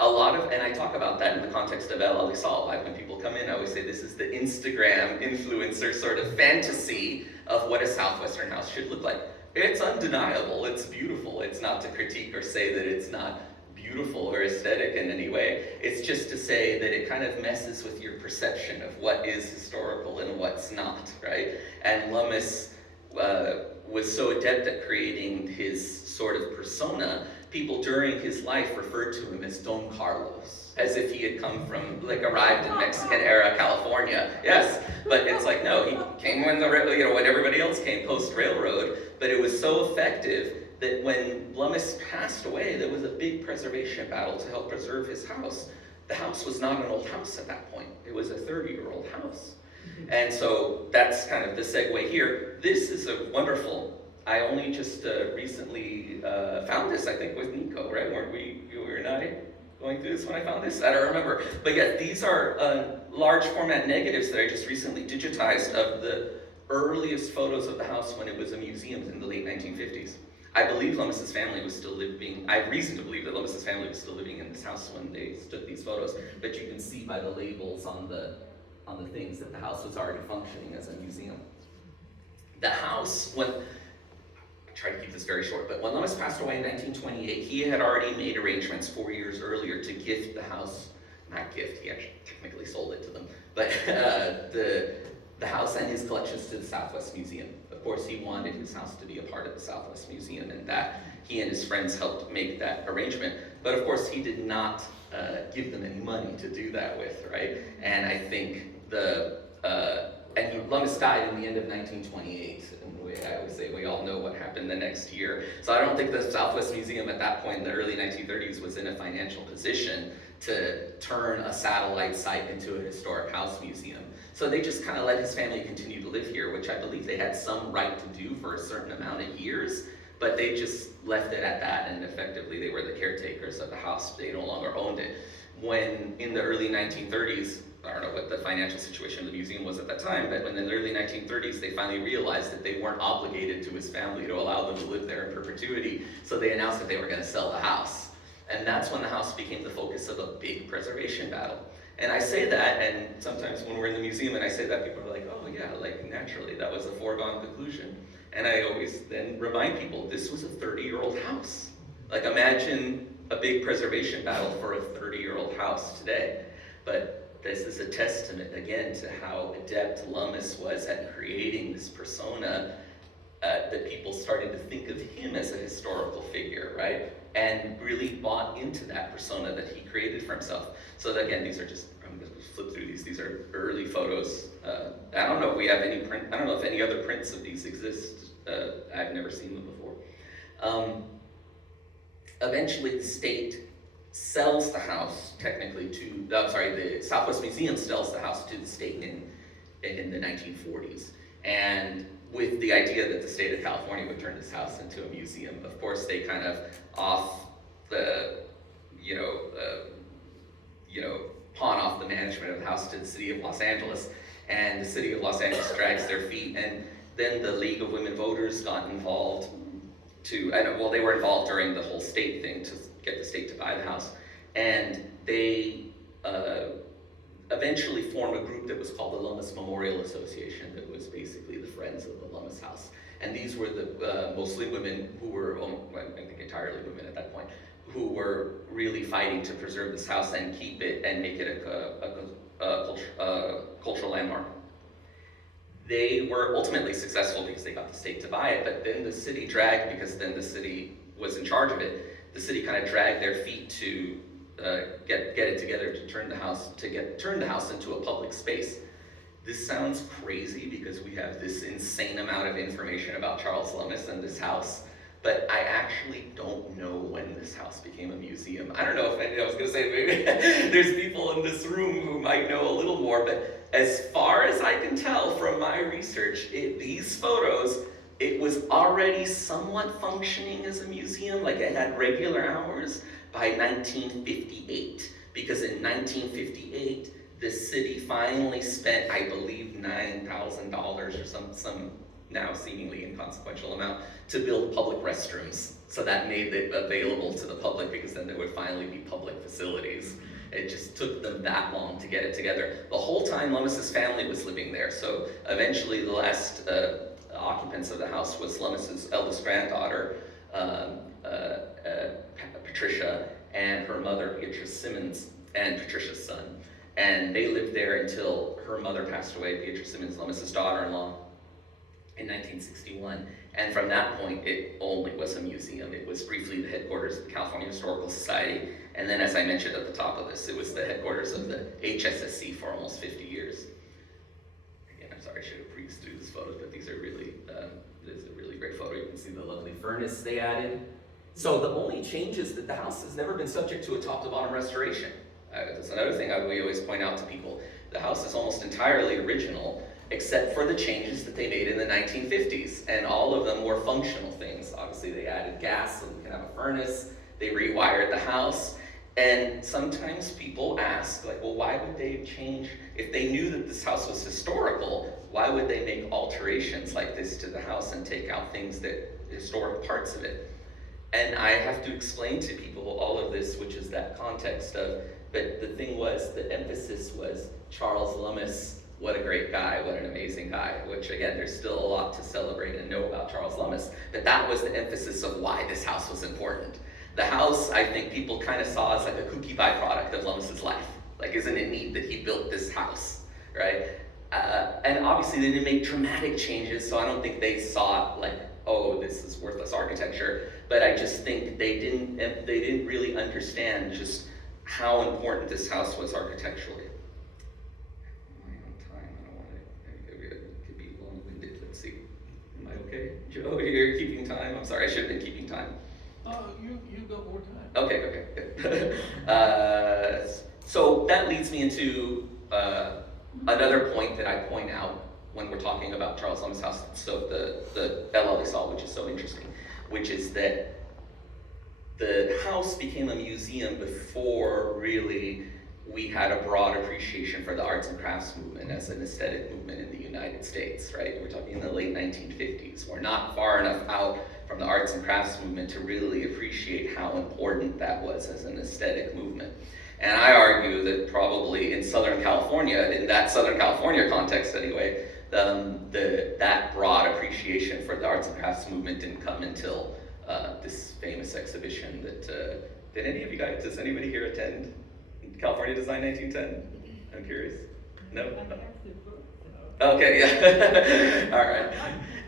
And I talk about that in the context of El Alisal. When people come in, I always say this is the Instagram influencer sort of fantasy of what a Southwestern house should look like. It's undeniable, it's beautiful. It's not to critique or say that it's not beautiful or aesthetic in any way. It's just to say that it kind of messes with your perception of what is historical and what's not, right? And Lummis was so adept at creating his sort of persona. People during his life referred to him as Don Carlos, as if he had come from, arrived in Mexican-era California. Yes, but it's like, no, he came when when everybody else came post-railroad, but it was so effective that when Lummis passed away, there was a big preservation battle to help preserve his house. The house was not an old house at that point. It was a 30-year-old house. And so that's kind of the segue here. This is a wonderful, I only just recently found this, I think, with Nico, right? Weren't we, you and I going through this when I found this? I don't remember. But yeah, these are large format negatives that I just recently digitized of the earliest photos of the house when it was a museum in the late 1950s. I believe Lummis's family was still living, I have reason to believe that Lummis's family was still living in this house when they took these photos, but you can see by the labels on the things that the house was already functioning as a museum. The house, I try to keep this very short, but when Lummis passed away in 1928, he had already made arrangements 4 years earlier to gift the house, not gift, he actually technically sold it to them, but the house and his collections to the Southwest Museum. Of course, he wanted his house to be a part of the Southwest Museum, and that he and his friends helped make that arrangement. But of course, he did not give them any money to do that with, right? And I think Lummis died in the end of 1928, and I always say we all know what happened the next year. So I don't think the Southwest Museum at that point in the early 1930s was in a financial position to turn a satellite site into a historic house museum. So they just kind of let his family continue to live here, which I believe they had some right to do for a certain amount of years, but they just left it at that, and effectively they were the caretakers of the house. They no longer owned it. When in the early 1930s, I don't know what the financial situation of the museum was at that time, but when in the early 1930s they finally realized that they weren't obligated to his family to allow them to live there in perpetuity, so they announced that they were going to sell the house. And that's when the house became the focus of a big preservation battle. And I say that, and sometimes when we're in the museum and I say that, people are like, oh yeah, like naturally, that was a foregone conclusion. And I always then remind people, this was a 30-year-old house. Like imagine a big preservation battle for a 30-year-old house today. But this is a testament, again, to how adept Lummis was at creating this persona that people started to think of him as a historical figure, right? And really bought into that persona that he created for himself. So that, again, these are just, I'm gonna flip through these are early photos. I don't know if we have any print, I don't know if any other prints of these exist. I've never seen them before. Eventually the state sells the house technically to, the Southwest Museum sells the house to the state in the 1940s. And with the idea that the state of California would turn this house into a museum. Of course, they kind of pawn off the management of the house to the city of Los Angeles, and the city of Los Angeles drags their feet, and then the League of Women Voters got involved they were involved during the whole state thing to get the state to buy the house, and they eventually formed a group that was called the Lummis Memorial Association, that was basically the Friends of the Lummis House. And these were the mostly women who were, I think entirely women at that point, who were really fighting to preserve this house and keep it and make it a cultural landmark. They were ultimately successful because they got the state to buy it, but then the city dragged, because then the city was in charge of it, the city kind of dragged their feet to get it together to turn the house into a public space. This sounds crazy because we have this insane amount of information about Charles Lummis and this house, but I actually don't know when this house became a museum. I don't know if I was gonna say maybe there's people in this room who might know a little more, but as far as I can tell from my research, these photos, it was already somewhat functioning as a museum, like it had regular hours by 1958, because in 1958, the city finally spent, I believe, $9,000 or some now seemingly inconsequential amount to build public restrooms. So that made it available to the public, because then there would finally be public facilities. It just took them that long to get it together. The whole time Lummis's family was living there. So eventually the last occupants of the house was Lummis's eldest granddaughter, Patricia, and her mother, Beatrice Simmons, and Patricia's son. And they lived there until her mother passed away, Beatrice Simmons, Lummis's daughter-in-law, in 1961. And from that point, it only was a museum. It was briefly the headquarters of the California Historical Society. And then, as I mentioned at the top of this, it was the headquarters of the HSSC for almost 50 years. Again, I'm sorry, I should have breezed through this photo, but these are really, this is a really great photo. You can see the lovely furnace they added. So the only change is that the house has never been subject to a top-to-bottom restoration. That's another thing we always point out to people. The house is almost entirely original, except for the changes that they made in the 1950s, and all of them were functional things. Obviously, they added gas so we can have a furnace, they rewired the house, and sometimes people ask, like, well, why would they change, if they knew that this house was historical, why would they make alterations like this to the house and take out things that, historic parts of it? And I have to explain to people all of this, which is that context of, but the thing was, the emphasis was Charles Lummis, what a great guy, what an amazing guy, which again, there's still a lot to celebrate and know about Charles Lummis, but that was the emphasis of why this house was important. The house, I think people kind of saw as like a kooky byproduct of Lummis's life. Like, isn't it neat that he built this house, right? And obviously they didn't make dramatic changes, so I don't think they saw it like, oh, this is worthless architecture, but I just think they didn't really understand just how important this house was architecturally. Am I on time? I don't want to, it could be long-winded. Let's see. Am I okay? Joe, you're keeping time? I'm sorry, I should have been keeping time. You got more time. Okay, good. So that leads me into another point that I point out when we're talking about Charles Lummis' house, so the El Alisal, which is so interesting, which is that the house became a museum before really we had a broad appreciation for the arts and crafts movement as an aesthetic movement in the United States, right? We're talking in the late 1950s. We're not far enough out from the arts and crafts movement to really appreciate how important that was as an aesthetic movement. And I argue that probably in Southern California, in that Southern California context anyway, that broad appreciation for the arts and crafts movement didn't come until this famous exhibition that, did any of you guys, does anybody here attend California Design 1910? I'm curious. No? Okay, yeah. All right.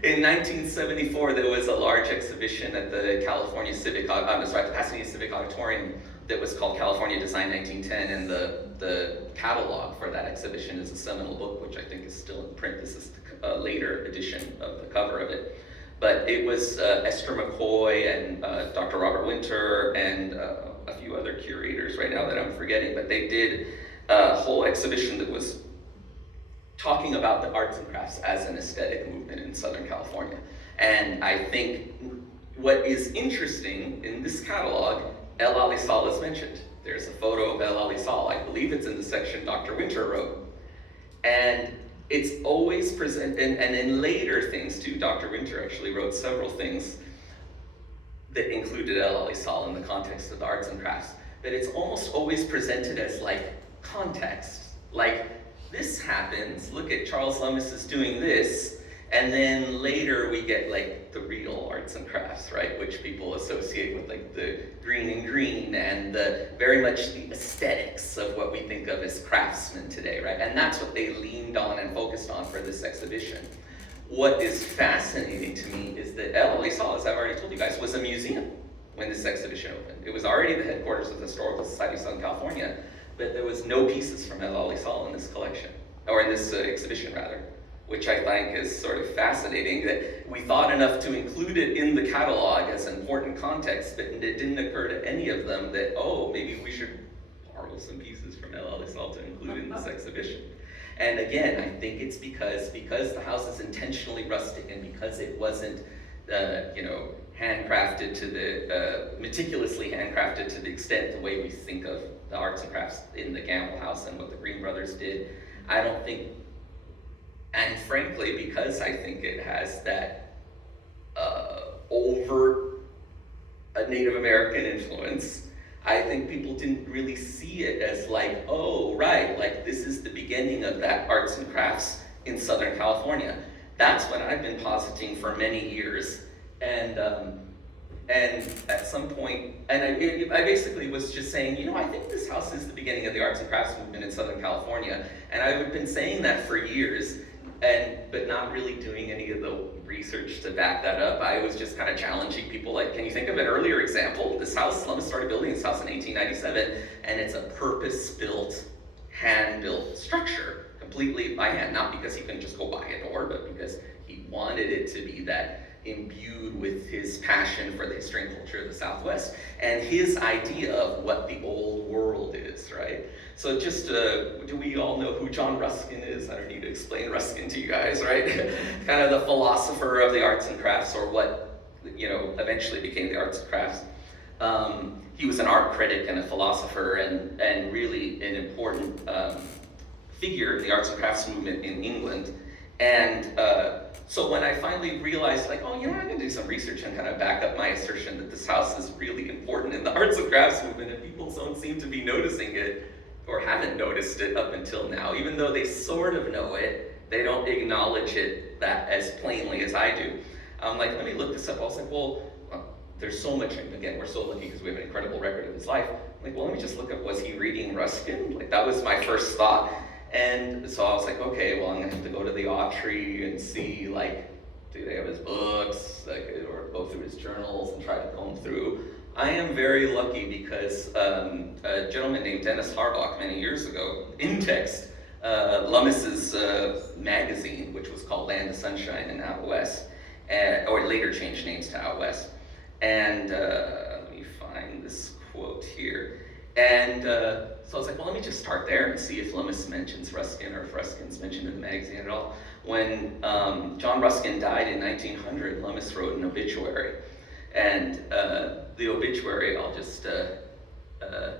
In 1974, there was a large exhibition at the the Pasadena Civic Auditorium that was called California Design 1910, and the catalog for that exhibition is a seminal book, which I think is still in print. This is a later edition of the cover of it. But it was Esther McCoy and Dr. Robert Winter and a few other curators right now that I'm forgetting, but they did a whole exhibition that was talking about the arts and crafts as an aesthetic movement in Southern California. And I think what is interesting in this catalog, El Alisal is mentioned. There's a photo of El Alisal. I believe it's in the section Dr. Winter wrote. And it's always present, and in later things too, Dr. Winter actually wrote several things that included El Alisal in the context of the arts and crafts, but it's almost always presented as like context. Like, this happens, look at Charles Lummis is doing this, and then later we get like the real arts and crafts, right? Which people associate with like the green and green and the very much the aesthetics of what we think of as craftsmen today, right? And that's what they leaned on and focused on for this exhibition. What is fascinating to me is that El Alisal, as I've already told you guys, was a museum when this exhibition opened. It was already the headquarters of the Historical Society of Southern California, but there was no pieces from El Alisal in this collection, or in this exhibition rather, which I think is sort of fascinating that we thought enough to include it in the catalog as an important context, but it didn't occur to any of them that, oh, maybe we should borrow some pieces from El Alisal to include in this exhibition. And again, I think it's because the house is intentionally rustic and because it wasn't, handcrafted to the, meticulously handcrafted to the extent the way we think of the arts and crafts in the Gamble House and what the Green Brothers did. I don't think, and frankly, because I think it has that overt Native American influence, I think people didn't really see it as like, oh, right, like this is the beginning of that arts and crafts in Southern California. That's what I've been positing for many years. And at some point, and I basically was just saying, I think this house is the beginning of the arts and crafts movement in Southern California. And I've been saying that for years, but not really doing any of the research to back that up. I was just kind of challenging people, like, can you think of an earlier example? This house, Lummis started building this house in 1897, and it's a purpose-built, hand-built structure, completely by hand, not because he couldn't just go buy a door, but because he wanted it to be that imbued with his passion for the history and culture of the Southwest and his idea of what the old world is, right? So just, do we all know who John Ruskin is? I don't need to explain Ruskin to you guys, right? Kind of the philosopher of the arts and crafts, or what, eventually became the arts and crafts. He was an art critic and a philosopher and really an important figure in the arts and crafts movement in England. And so when I finally realized, like, I'm gonna do some research and kind of back up my assertion that this house is really important in the arts and crafts movement, and people don't seem to be noticing it, or haven't noticed it up until now. Even though they sort of know it, they don't acknowledge it that as plainly as I do. I'm like, let me look this up. I was like, well, there's so much, and again, we're so lucky because we have an incredible record of his life. I'm like, well, let me just look up, was he reading Ruskin? Like, that was my first thought. And so I was like, okay, well, I'm gonna have to go to the Autry and see, like, do they have his books, like, or go through his journals and try to comb through. I am very lucky because a gentleman named Dennis Harbach many years ago indexed Lummis's magazine, which was called Land of Sunshine and Out West, or later changed names to Out West. And let me find this quote here. And so I was like, well, let me just start there and see if Lummis mentions Ruskin or if Ruskin's mentioned in the magazine at all. When John Ruskin died in 1900, Lummis wrote an obituary. And the obituary, I'll just try to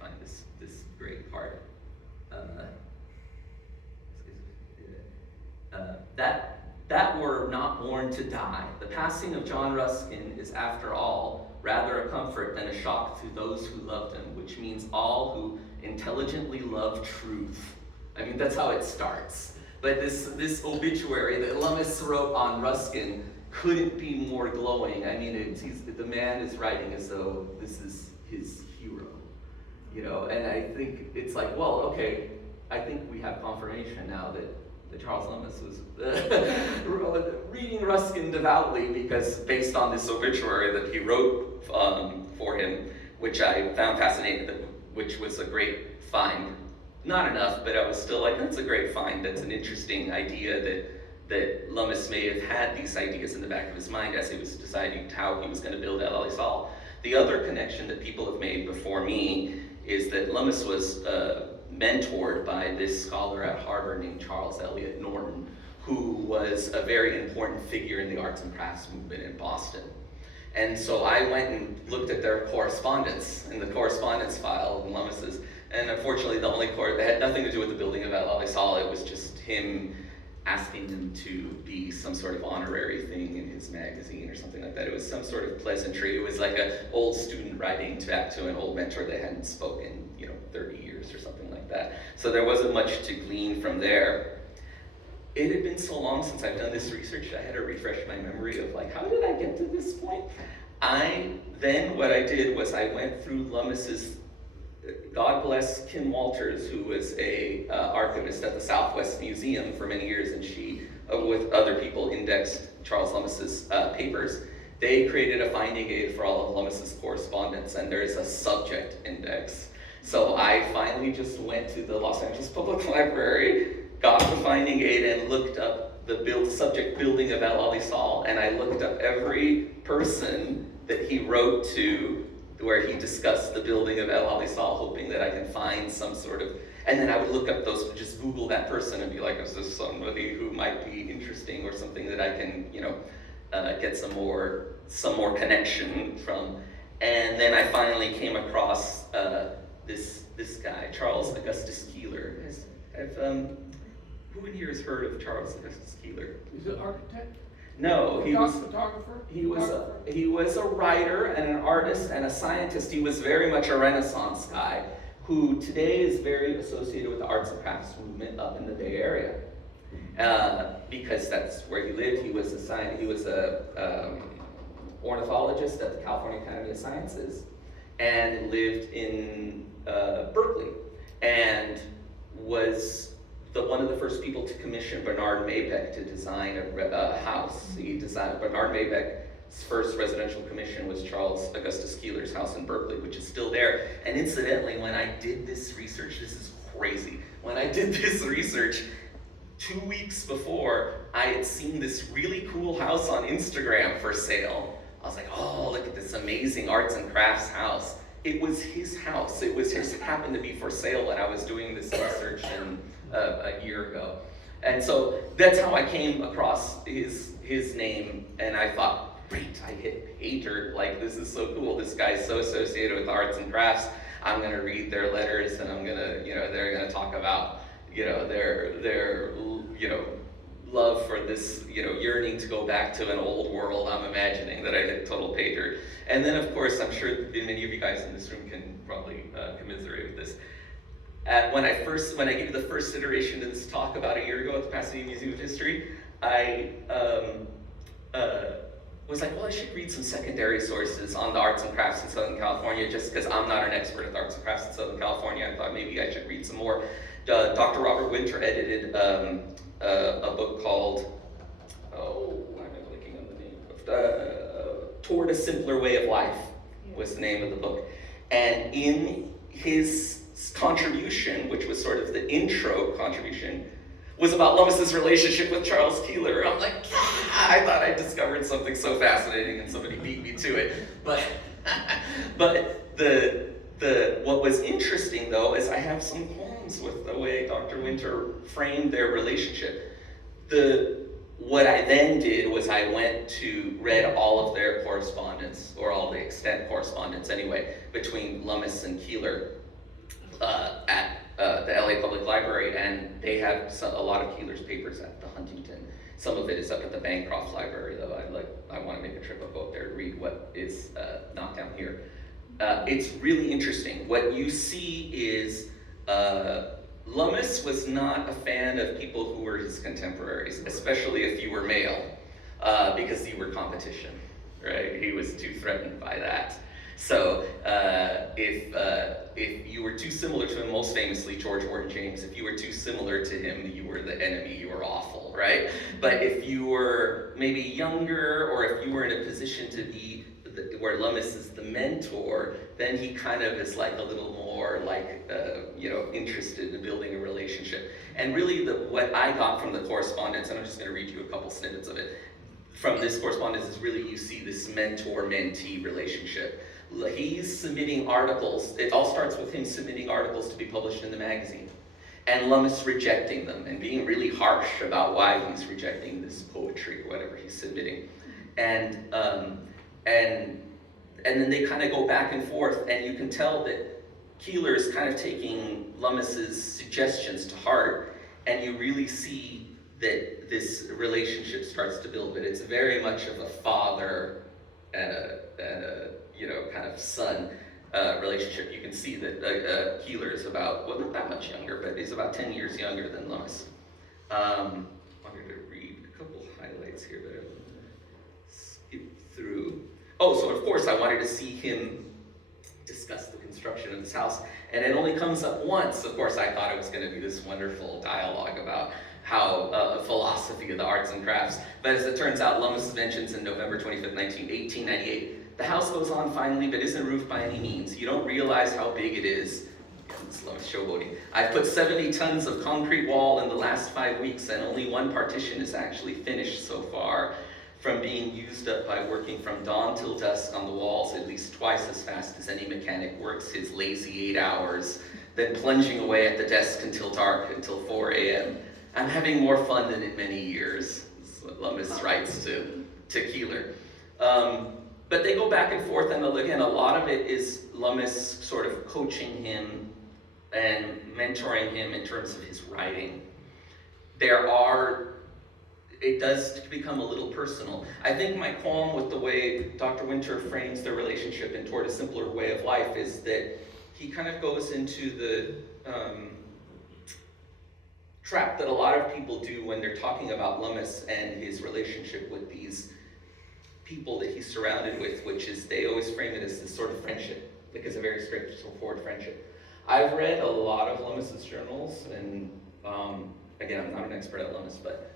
find this passing of John Ruskin is, after all, rather a comfort than a shock to those who loved him, which means all who intelligently love truth. I mean, that's how it starts. But this obituary that Lummis wrote on Ruskin couldn't be more glowing. I mean, the man is writing as though this is his hero, you know. And I think it's like, well, okay, I think we have confirmation now that Charles Lummis was reading Ruskin devoutly, because based on this obituary that he wrote for him, which I found fascinating, which was a great find. Not enough, but I was still like, that's a great find. That's an interesting idea that Lummis may have had these ideas in the back of his mind as he was deciding how he was going to build Alisal. The other connection that people have made before me is that Lummis was mentored by this scholar at Harvard named Charles Eliot Norton, who was a very important figure in the arts and crafts movement in Boston. And so I went and looked at their correspondence in the correspondence file of Lummis's, and unfortunately the only it had nothing to do with the building of Alisal. It was just him asking them to be some sort of honorary thing in his magazine or something like that. It was some sort of pleasantry. It was like an old student writing back to an old mentor they hadn't spoken, 30 years or something like that. So there wasn't much to glean from there. It had been so long since I've done this research, I had to refresh my memory of like, how did I get to this point? What I did was I went through Lummis's, God bless Kim Walters, who was a archivist at the Southwest Museum for many years, and she, with other people, indexed Charles Lummis's papers. They created a finding aid for all of Lummis's correspondence, and there's a subject index. So I finally just went to the Los Angeles Public Library, got the finding aid, and looked up the subject building of Alisal, and I looked up every person that he wrote to where he discussed the building of Alisal, hoping that I can find some sort of, and then I would look up those, just Google that person and be like, is this somebody who might be interesting or something that I can, get some more connection from. And then I finally came across this guy, Charles Augustus Keeler. Who in here has heard of Charles Augustus Keeler? Is it architect? No, he was photographer. He was a writer and an artist and a scientist. He was very much a Renaissance guy who today is very associated with the arts and crafts movement up in the Bay Area, because that's where he lived. He was a ornithologist at the California Academy of Sciences, and lived in Berkeley, and was one of the first people to commission Bernard Maybeck to design a house. He designed Bernard Maybeck's first residential commission was Charles Augustus Keeler's house in Berkeley, which is still there. And incidentally, when I did this research, this is crazy. When I did this research, 2 weeks before, I had seen this really cool house on Instagram for sale. I was like, oh, look at this amazing arts and crafts house. It was his house. It just happened to be for sale when I was doing this research a year ago. And so that's how I came across his name, and I thought, great, I hit pager, like this is so cool. This guy's so associated with arts and crafts. I'm gonna read their letters, and I'm gonna, they're gonna talk about, their love for this, yearning to go back to an old world. I'm imagining that I hit total pager. And then of course, I'm sure many of you guys in this room can probably commiserate with this. When I gave the first iteration of this talk about a year ago at the Pasadena Museum of History, I was like, well, I should read some secondary sources on the arts and crafts in Southern California, just because I'm not an expert at the arts and crafts in Southern California. I thought maybe I should read some more. Dr. Robert Winter edited a book called, why am I blanking on the name of Toward a Simpler Way of Life was the name of the book. And in his contribution, which was sort of the intro contribution, was about Lummis's relationship with Charles Keeler. I'm like, I thought I discovered something so fascinating, and somebody beat me to it. But what was interesting though is I have some qualms with the way Dr. Winter framed their relationship. What I then did was I went to read all of their correspondence, or all the extant correspondence anyway, between Lummis and Keeler at the LA Public Library, and they have a lot of Keeler's papers at the Huntington. Some of it is up at the Bancroft Library, though. I want to make a trip up there to read what is not down here. It's really interesting. What you see is Lummis was not a fan of people who were his contemporaries, especially if you were male, because you were competition, right? He was too threatened by that. So if you were too similar to him, most famously George Wharton James, if you were too similar to him, you were the enemy, you were awful, right? But if you were maybe younger, or if you were in a position to be where Lummis is the mentor, then he kind of is like a little more like, interested in building a relationship. And really what I got from the correspondence, and I'm just gonna read you a couple snippets of it, from this correspondence is really you see this mentor-mentee relationship. He's submitting articles, it all starts with him submitting articles to be published in the magazine, and Lummis rejecting them and being really harsh about why he's rejecting this poetry or whatever he's submitting. And then they kind of go back and forth, and you can tell that Keeler is kind of taking Lummis's suggestions to heart, and you really see that this relationship starts to build. But it's very much of a father and a kind of son relationship. You can see that Keeler is about, well, not that much younger, but he's about 10 years younger than Lummis. I'm going to read a couple highlights here, but I'll skip through. Oh, so of course I wanted to see him discuss the construction of this house, and it only comes up once. Of course, I thought it was going to be this wonderful dialogue about how philosophy of the arts and crafts, but as it turns out, Lummis mentions in November 25th, 1898, the house goes on finely, but isn't roofed by any means. You don't realize how big it is. It's Lummis showboating. I've put 70 tons of concrete wall in the last 5 weeks, and only one partition is actually finished so far, from being used up by working from dawn till dusk on the walls at least twice as fast as any mechanic works his lazy 8 hours, then plunging away at the desk until dark, until 4 a.m. I'm having more fun than in many years, Lummis writes to Keeler. But they go back and forth, and again, a lot of it is Lummis sort of coaching him and mentoring him in terms of his writing. It does become a little personal. I think my qualm with the way Dr. Winter frames their relationship and toward a simpler way of life is that he kind of goes into the trap that a lot of people do when they're talking about Lummis and his relationship with these people that he's surrounded with, which is they always frame it as this sort of friendship, like it's a very straightforward friendship. I've read a lot of Lummis's journals, and again, I'm not an expert at Lummis, but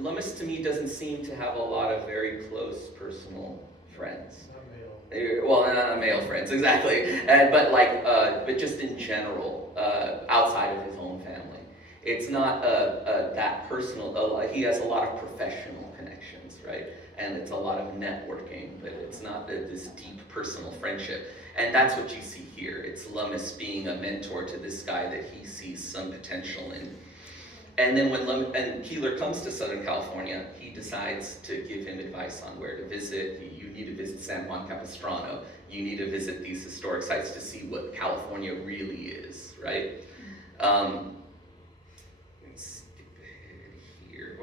Lummis to me doesn't seem to have a lot of very close personal friends. Not male. Well, not male friends, exactly. But just in general, outside of his own family. It's not that personal. He has a lot of professional connections, right? And it's a lot of networking, but it's not this deep personal friendship. And that's what you see here. It's Lummis being a mentor to this guy that he sees some potential in. And then when Keeler comes to Southern California, he decides to give him advice on where to visit. You need to visit San Juan Capistrano. You need to visit these historic sites to see what California really is, right? Let's skip ahead here.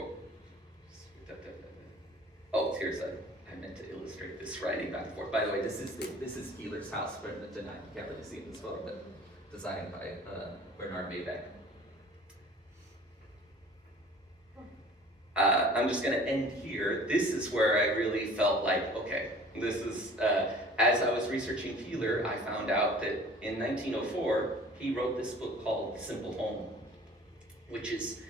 I meant to illustrate this writing back and forth. By the way, this is Keeler's house, but you can't really see it in this photo, but designed by Bernard Maybeck. I'm just going to end here. This is where I really felt like, okay, this is, as I was researching Keeler, I found out that in 1904, he wrote this book called Simple Home, which is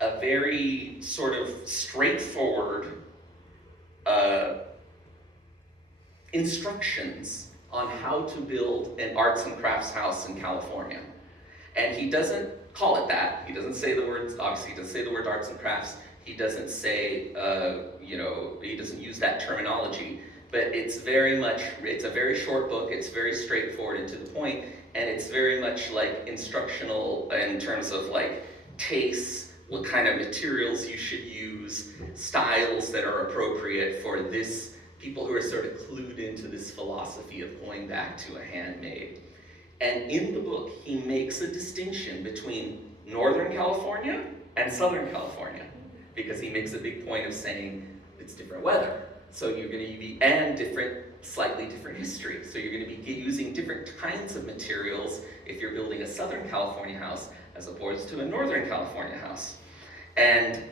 a very sort of straightforward instructions on how to build an arts and crafts house in California. And he doesn't call it that. He doesn't say the words, obviously he doesn't say the word arts and crafts. He doesn't say, he doesn't use that terminology, but it's a very short book, it's very straightforward and to the point, and it's very much like instructional in terms of like tastes, what kind of materials you should use, styles that are appropriate for this, people who are sort of clued into this philosophy of going back to a handmade. And in the book, he makes a distinction between Northern California and Southern California. because he makes a big point of saying it's different weather. So you're going to be, and slightly different history. So you're going to be using different kinds of materials if you're building a Southern California house as opposed to a Northern California house. And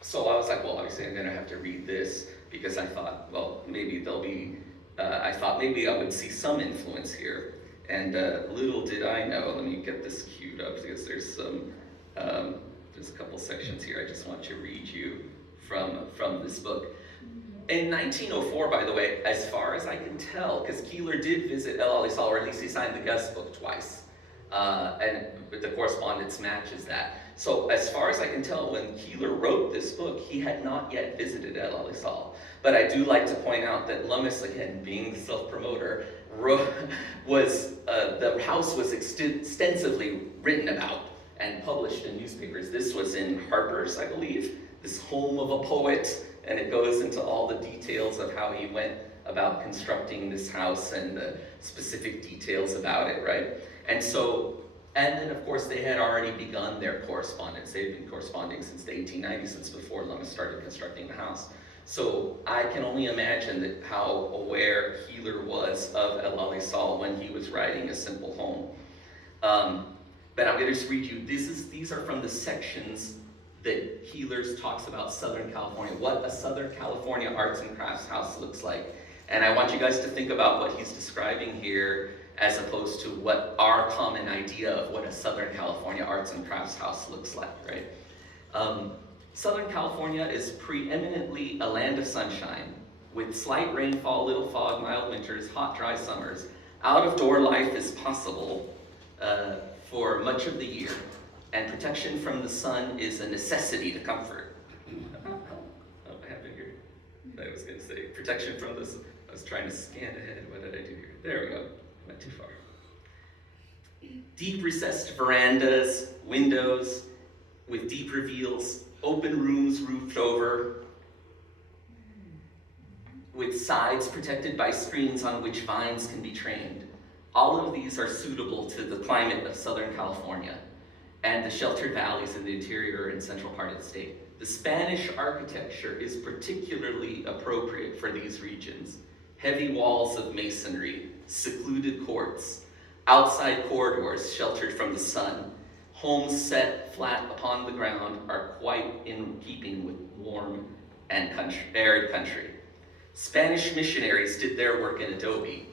so I was like, well, obviously I'm going to have to read this, because I thought, well, maybe there'll be, I thought maybe I would see some influence here. And little did I know, let me get this queued up, because there's a couple sections here I just want to read you from this book. In 1904, by the way, as far as I can tell, because Keeler did visit El Alisal, or at least he signed the guest book twice, and the correspondence matches that. So as far as I can tell, when Keeler wrote this book, he had not yet visited El Alisal. But I do like to point out that Lummis, again, being the self-promoter, the house was extensively written about and published in newspapers. This was in Harper's, I believe, this home of a poet, and it goes into all the details of how he went about constructing this house and the specific details about it, right? And then of course they had already begun their correspondence. They had been corresponding since the 1890s, since before Lummis started constructing the house. So I can only imagine how aware Keeler was of El Alisal when he was writing A Simple Home. But I'm going to just read you, these are from the sections that Keeler talks about Southern California, what a Southern California arts and crafts house looks like. And I want you guys to think about what he's describing here as opposed to what our common idea of what a Southern California arts and crafts house looks like, right? Southern California is preeminently a land of sunshine, with slight rainfall, little fog, mild winters, hot, dry summers. Out-of-door life is possible for much of the year, and protection from the sun is a necessity to comfort. Oh, I have it here. I was going to say protection from this. I was trying to scan ahead. What did I do here? There we go. I went too far. Deep recessed verandas, windows with deep reveals, open rooms roofed over, with sides protected by screens on which vines can be trained. All of these are suitable to the climate of Southern California and the sheltered valleys in the interior and central part of the state. The Spanish architecture is particularly appropriate for these regions. Heavy walls of masonry, secluded courts, outside corridors sheltered from the sun, homes set flat upon the ground are quite in keeping with warm and arid country. Spanish missionaries did their work in adobe,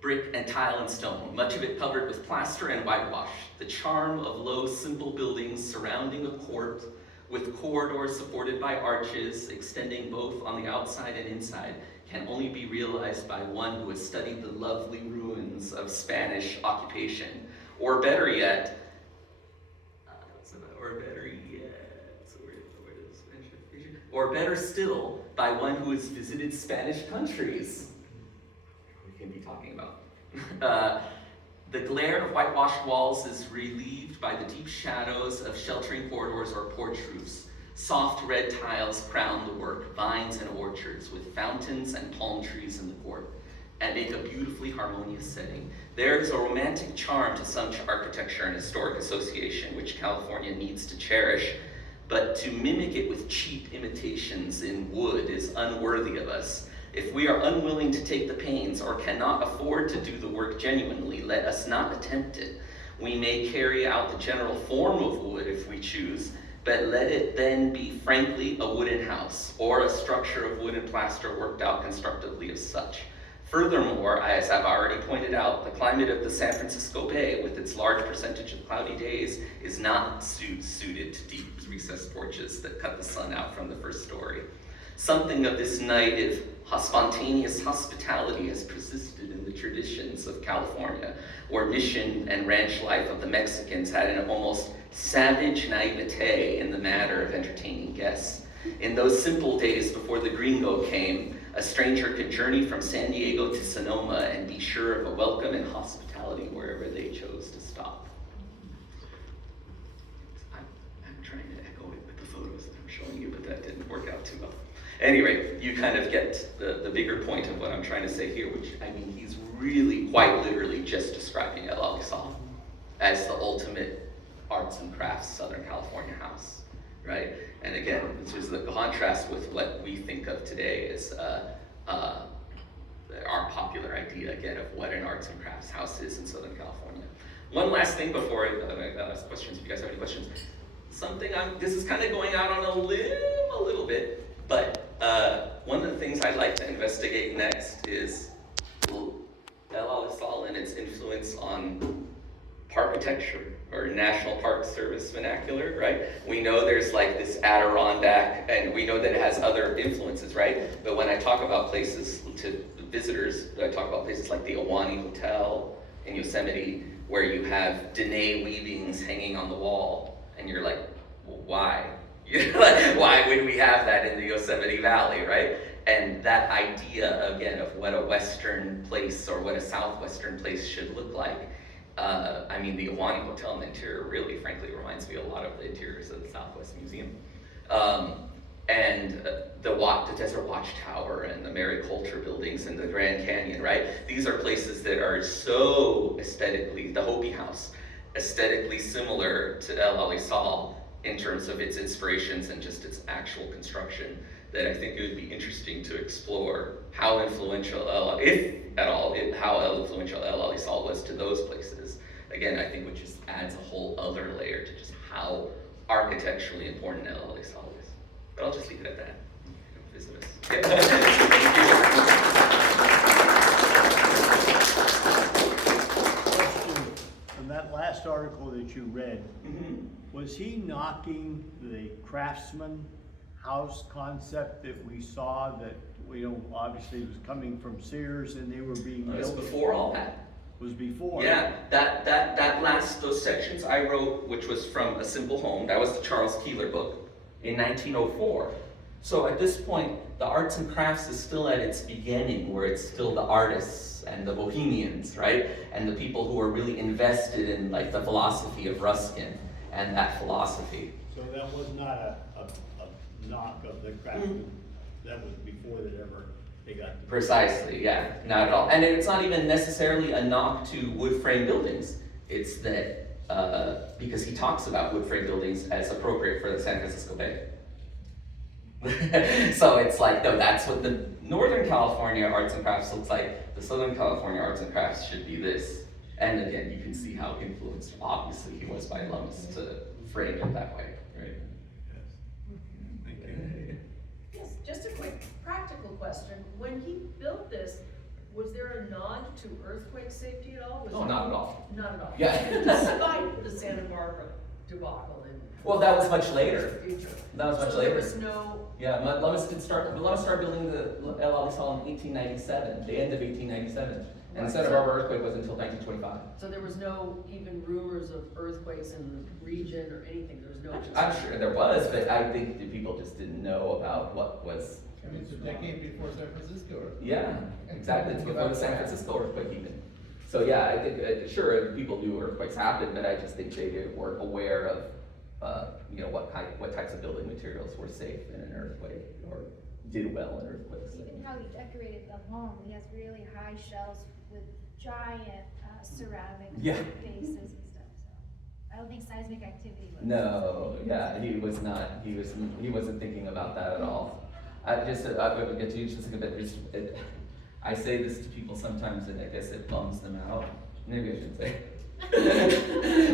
brick and tile and stone, much of it covered with plaster and whitewash. The charm of low, simple buildings surrounding a court with corridors supported by arches extending both on the outside and inside can only be realized by one who has studied the lovely ruins of Spanish occupation. Or better yet, or better still, by one who has visited Spanish countries. We can be talking about. The glare of whitewashed walls is relieved by the deep shadows of sheltering corridors or porch roofs. Soft red tiles crown the work, vines and orchards with fountains and palm trees in the court, and make a beautifully harmonious setting. There is a romantic charm to such architecture and historic association, which California needs to cherish, but to mimic it with cheap imitations in wood is unworthy of us. If we are unwilling to take the pains or cannot afford to do the work genuinely, let us not attempt it. We may carry out the general form of wood if we choose, but let it then be frankly a wooden house or a structure of wood and plaster worked out constructively as such. Furthermore, as I've already pointed out, the climate of the San Francisco Bay, with its large percentage of cloudy days, is not suited to deep recessed porches that cut the sun out from the first story. Something of this native, spontaneous hospitality has persisted in the traditions of California, where mission and ranch life of the Mexicans had an almost savage naivete in the matter of entertaining guests. In those simple days before the gringo came, a stranger could journey from San Diego to Sonoma and be sure of a welcome and hospitality wherever they chose to stop. I'm trying to echo it with the photos that I'm showing you, but that didn't work out too well. Anyway, you kind of get the bigger point of what I'm trying to say here, which, I mean, he's really quite literally just describing El Alisal as the ultimate arts and crafts Southern California house, right? And again, this is the contrast with what we think of today as our popular idea, again, of what an arts and crafts house is in Southern California. One last thing before I ask questions, if you guys have any questions. This is kind of going out on a little bit, but one of the things I'd like to investigate next is El Alisal and its influence on parkitecture, or National Park Service vernacular, right? We know there's like this Adirondack, and we know that it has other influences, right? But when I talk about places to visitors, I talk about places like the Ahwahnee Hotel in Yosemite, where you have Dene weavings hanging on the wall, and you're like, well, why? Why would we have that in the Yosemite Valley, right? And that idea, again, of what a Western place or what a Southwestern place should look like. I mean, the Ahwahnee Hotel in the interior really, frankly, reminds me a lot of the interiors of the Southwest Museum. And the Desert Watchtower and the Mary Coulter buildings and the Grand Canyon, right? These are places that are so aesthetically, the Hopi House, aesthetically similar to El Alisal in terms of its inspirations and just its actual construction, that I think it would be interesting to explore how influential, if at all, how influential El Alisal was to those places. Again, I think which just adds a whole other layer to just how architecturally important El Alisal is. But I'll just leave it at that. Visit us. Question, from that last article that you read, was he knocking the craftsman house concept that we saw that, obviously was coming from Sears and they were being built? It was before all that. Was before? Yeah, those sections I wrote, which was from A Simple Home, that was the Charles Keeler book, in 1904. So at this point, the arts and crafts is still at its beginning, where it's still the artists and the bohemians, right? And the people who are really invested in like the philosophy of Ruskin and that philosophy. So that was not a knock of the craftsman, that was before they got to. Precisely, yeah, not at all. And it's not even necessarily a knock to wood frame buildings. It's that, because he talks about wood frame buildings as appropriate for the San Francisco Bay. So it's like, no, that's what the Northern California arts and crafts looks like. The Southern California arts and crafts should be this. And again, you can see how influenced, obviously, he was by Lummis to frame it that way, right? Yes, just a quick practical question. When he built this, was there a nod to earthquake safety at all? Oh, not at all. Not at all. Yeah. Despite the Santa Barbara debacle in. Well, that was much later. Future. That was much So later. there was no. Yeah, Lummis started building the El Alisal in 1897, the end of 1897. And the Santa Barbara earthquake was until 1925. So there was no even rumors of earthquakes in the region or anything, there was no. I'm sure there was, but I think the people just didn't know about what was. I mean, it's a decade before San Francisco. Yeah, exactly. It's before the San Francisco earthquake even. So yeah, I think sure people knew earthquakes happened, but I just think they weren't aware of what types of building materials were safe in an earthquake or did well in earthquakes. Even how he decorated the home, he has really high shelves with giant ceramic bases and stuff. So I don't think seismic activity was. No, yeah, he was not. He wasn't thinking about that at all. I would get to just think about it. I say this to people sometimes, and I guess it bums them out. Maybe I should say.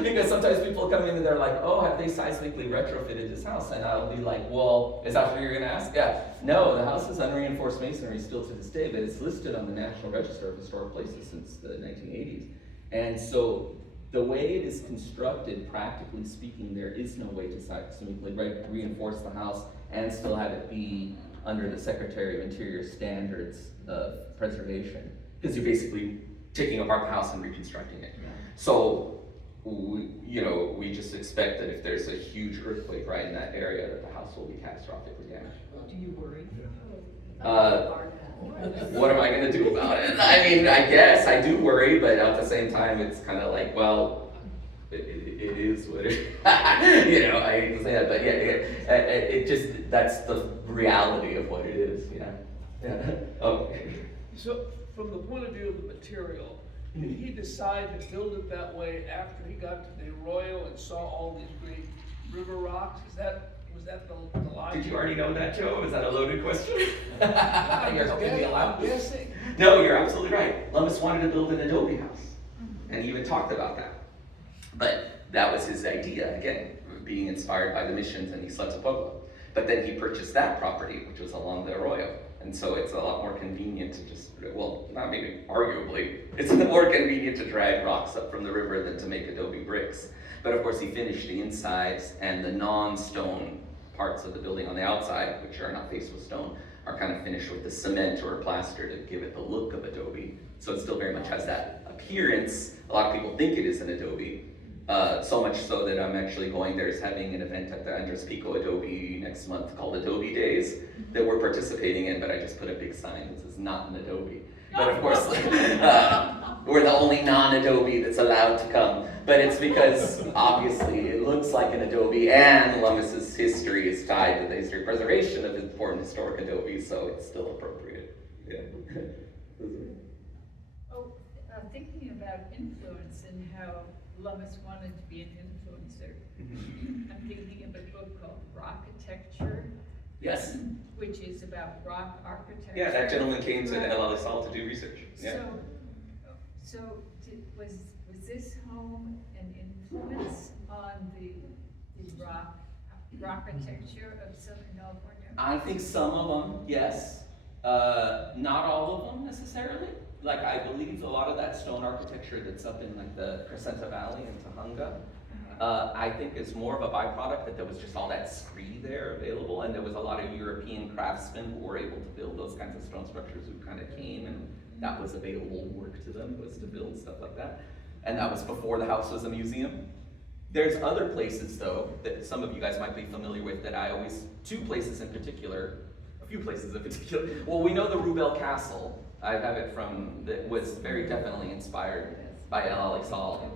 Because sometimes people come in and they're like, oh, have they seismically retrofitted this house? And I'll be like, well, is that what you're gonna ask? Yeah. No, the house is unreinforced masonry still to this day, but it's listed on the National Register of Historic Places since the 1980s. And so the way it is constructed, practically speaking, there is no way to seismically reinforce the house and still have it be under the Secretary of Interior standards of preservation. Because you're basically taking apart the house and reconstructing it. So, we just expect that if there's a huge earthquake right in that area, that the house will be catastrophically damaged. Do you worry? What am I gonna do about it? I mean, I guess I do worry, but at the same time, it's kind of like, well, it is what it I hate to say that, but yeah, it just, that's the reality of what it is, yeah. Oh. So, from the point of view of the material, did he decide to build it that way after he got to the Arroyo and saw all these great river rocks? Is that was that the logic? Did you already know that, Joe? Was that a loaded question? You're helping me allow. I'm guessing. No, you're absolutely right. Lummis wanted to build an adobe house, and he even talked about that. But that was his idea, again, being inspired by the missions in Isla Pueblo. But then he purchased that property, which was along the arroyo. And so it's a lot more convenient to just, well, not maybe, arguably, it's more convenient to drag rocks up from the river than to make adobe bricks. But of course he finished the insides and the non-stone parts of the building on the outside, which are not faced with stone, are kind of finished with the cement or plaster to give it the look of adobe. So it still very much has that appearance. A lot of people think it is an adobe. So much so that I'm actually going, there's having an event at the Andres Pico Adobe next month called Adobe Days that we're participating in, but I just put a big sign that says not an Adobe. But of course, we're the only non-Adobe that's allowed to come. But it's because obviously it looks like an Adobe, and Lummis's history is tied to the history of preservation of important historic Adobe, so it's still appropriate. Yeah. Thinking about influence and how Lummis wanted to be an influencer, I'm thinking of a book called Rocketecture. Yes. Which is about rock architecture. Yeah, that gentleman came to Alisal to do research. Yeah. So was this home an influence on the rocketecture of Southern California? I think some of them, yes. Not all of them necessarily. Like, I believe a lot of that stone architecture that's up in like the Crescenta Valley in Tujunga, I think is more of a byproduct that there was just all that scree there available, and there was a lot of European craftsmen who were able to build those kinds of stone structures who kind of came, and that was available work to them, was to build stuff like that. And that was before the house was a museum. There's other places though, that some of you guys might be familiar with, that I always, a few places in particular. Well, we know the Rubel Castle. I have it from, that was very definitely inspired by El Alisal.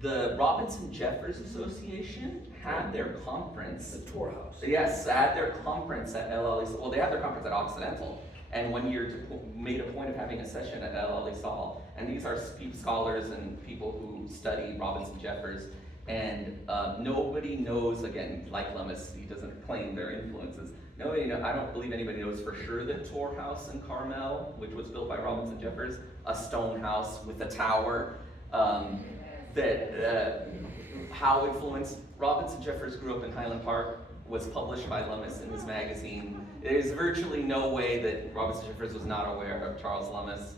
The Robinson Jeffers Association had their conference. The tour house. Yes, had their conference at El Alisal. Well, they had their conference at Occidental. And one year made a point of having a session at El Alisal. And these are scholars and people who study Robinson Jeffers. And nobody knows, again, like Lummis, he doesn't claim their influences. Nobody, I don't believe anybody knows for sure that Tor House in Carmel, which was built by Robinson Jeffers, a stone house with a tower, how influenced. Robinson Jeffers grew up in Highland Park, was published by Lummis in his magazine. There's virtually no way that Robinson Jeffers was not aware of Charles Lummis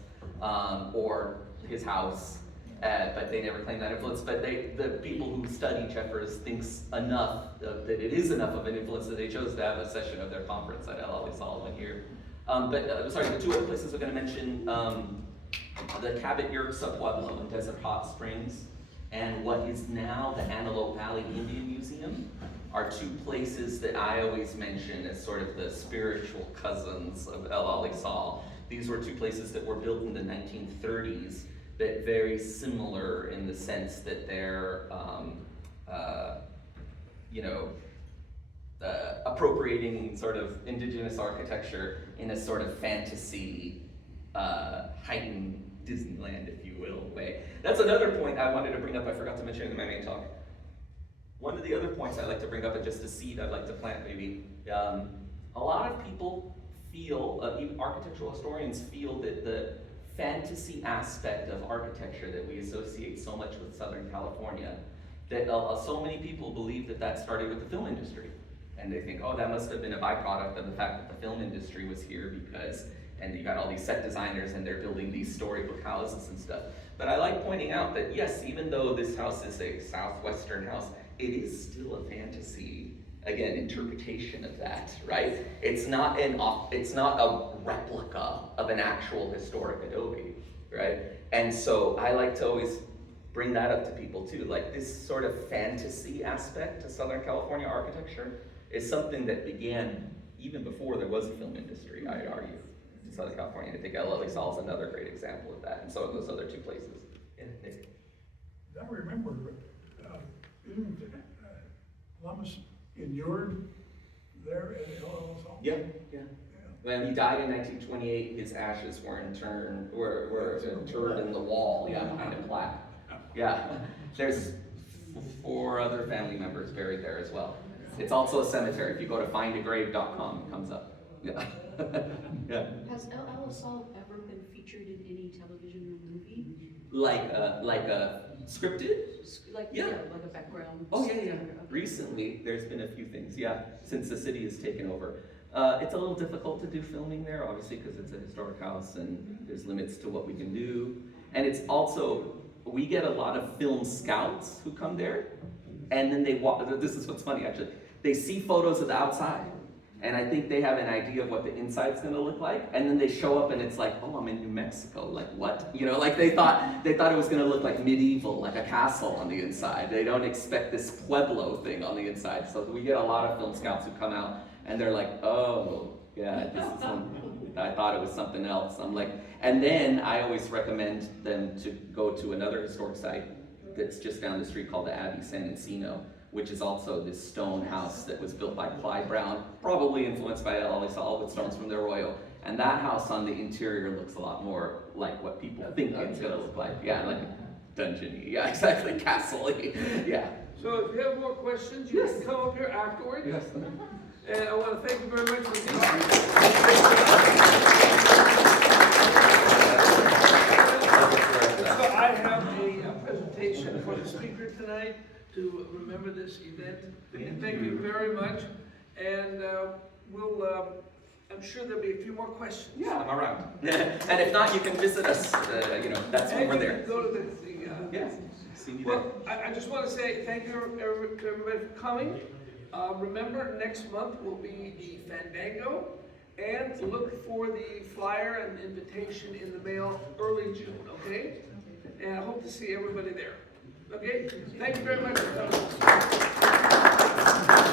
or his house. But they never claimed that influence. But the people who study Jeffers thinks enough that it is enough of an influence that they chose to have a session of their conference at El Alisal one year. Sorry, the two other places I'm going to mention, the Cabot Yurtsa Pueblo in Desert Hot Springs, and what is now the Antelope Valley Indian Museum are two places that I always mention as sort of the spiritual cousins of El Alisal. These were two places that were built in the 1930s. But very similar in the sense that they're, appropriating sort of indigenous architecture in a sort of fantasy, heightened Disneyland, if you will, way. That's another point I wanted to bring up. I forgot to mention in my main talk. One of the other points I'd like to bring up, and just a seed I'd like to plant maybe, a lot of people feel, even architectural historians feel that the fantasy aspect of architecture that we associate so much with Southern California, that so many people believe that that started with the film industry. And they think, oh, that must have been a byproduct of the fact that the film industry was here because, and you got all these set designers and they're building these storybook houses and stuff. But I like pointing out that yes, even though this house is a southwestern house, it is still a fantasy, again, interpretation of that, right? It's not a replica of an actual historic adobe, right? And so I like to always bring that up to people too. Like, this sort of fantasy aspect to Southern California architecture is something that began even before there was a film industry, I'd argue, in Southern California. I think El Alisal is another great example of that, and so are those other two places. Yeah, Nick. I remember, isn't Lummis inured there at El Alisal? Yeah. When he died in 1928, his ashes were interred in the wall, behind a plaque. Yeah, there's 4 other family members buried there as well. It's also a cemetery. If you go to findagrave.com, it comes up. Yeah. Yeah. Has Alisal ever been featured in any television or movie? Like scripted? Yeah. Like a background. Oh, yeah, yeah. Okay. Recently, there's been a few things, yeah, since the city has taken over. It's a little difficult to do filming there, obviously, because it's a historic house and there's limits to what we can do. And it's also, we get a lot of film scouts who come there, and then they walk, this is what's funny actually, they see photos of the outside, and I think they have an idea of what the inside's gonna look like, and then they show up and it's like, oh, I'm in New Mexico, like what? You know, like they thought it was gonna look like medieval, like a castle on the inside. They don't expect this Pueblo thing on the inside. So we get a lot of film scouts who come out and they're like, oh, yeah, this is I thought it was something else. I'm like, and then I always recommend them to go to another historic site that's just down the street called the Abbey San Encino, which is also this stone house that was built by Clyde Brown, probably influenced by Alisal with stones from the Arroyo. And that house on the interior looks a lot more like what people think it's gonna look like. Yeah, like dungeon-y, yeah, exactly, castle-y, yeah. So if you have more questions, you can come up here afterwards. Yes. And I want to thank you very much for being here. So I have a presentation for the speaker tonight to remember this event. And thank you very much. And I'm sure there'll be a few more questions. Yeah, I'm around. And if not, you can visit us, that's And over you there. can go to the Yeah, see me there. Well, I just want to say thank you to everybody for coming. Remember, next month will be the Fandango, and look for the flyer and invitation in the mail early June, okay? And I hope to see everybody there. Okay? Thank you very much for coming.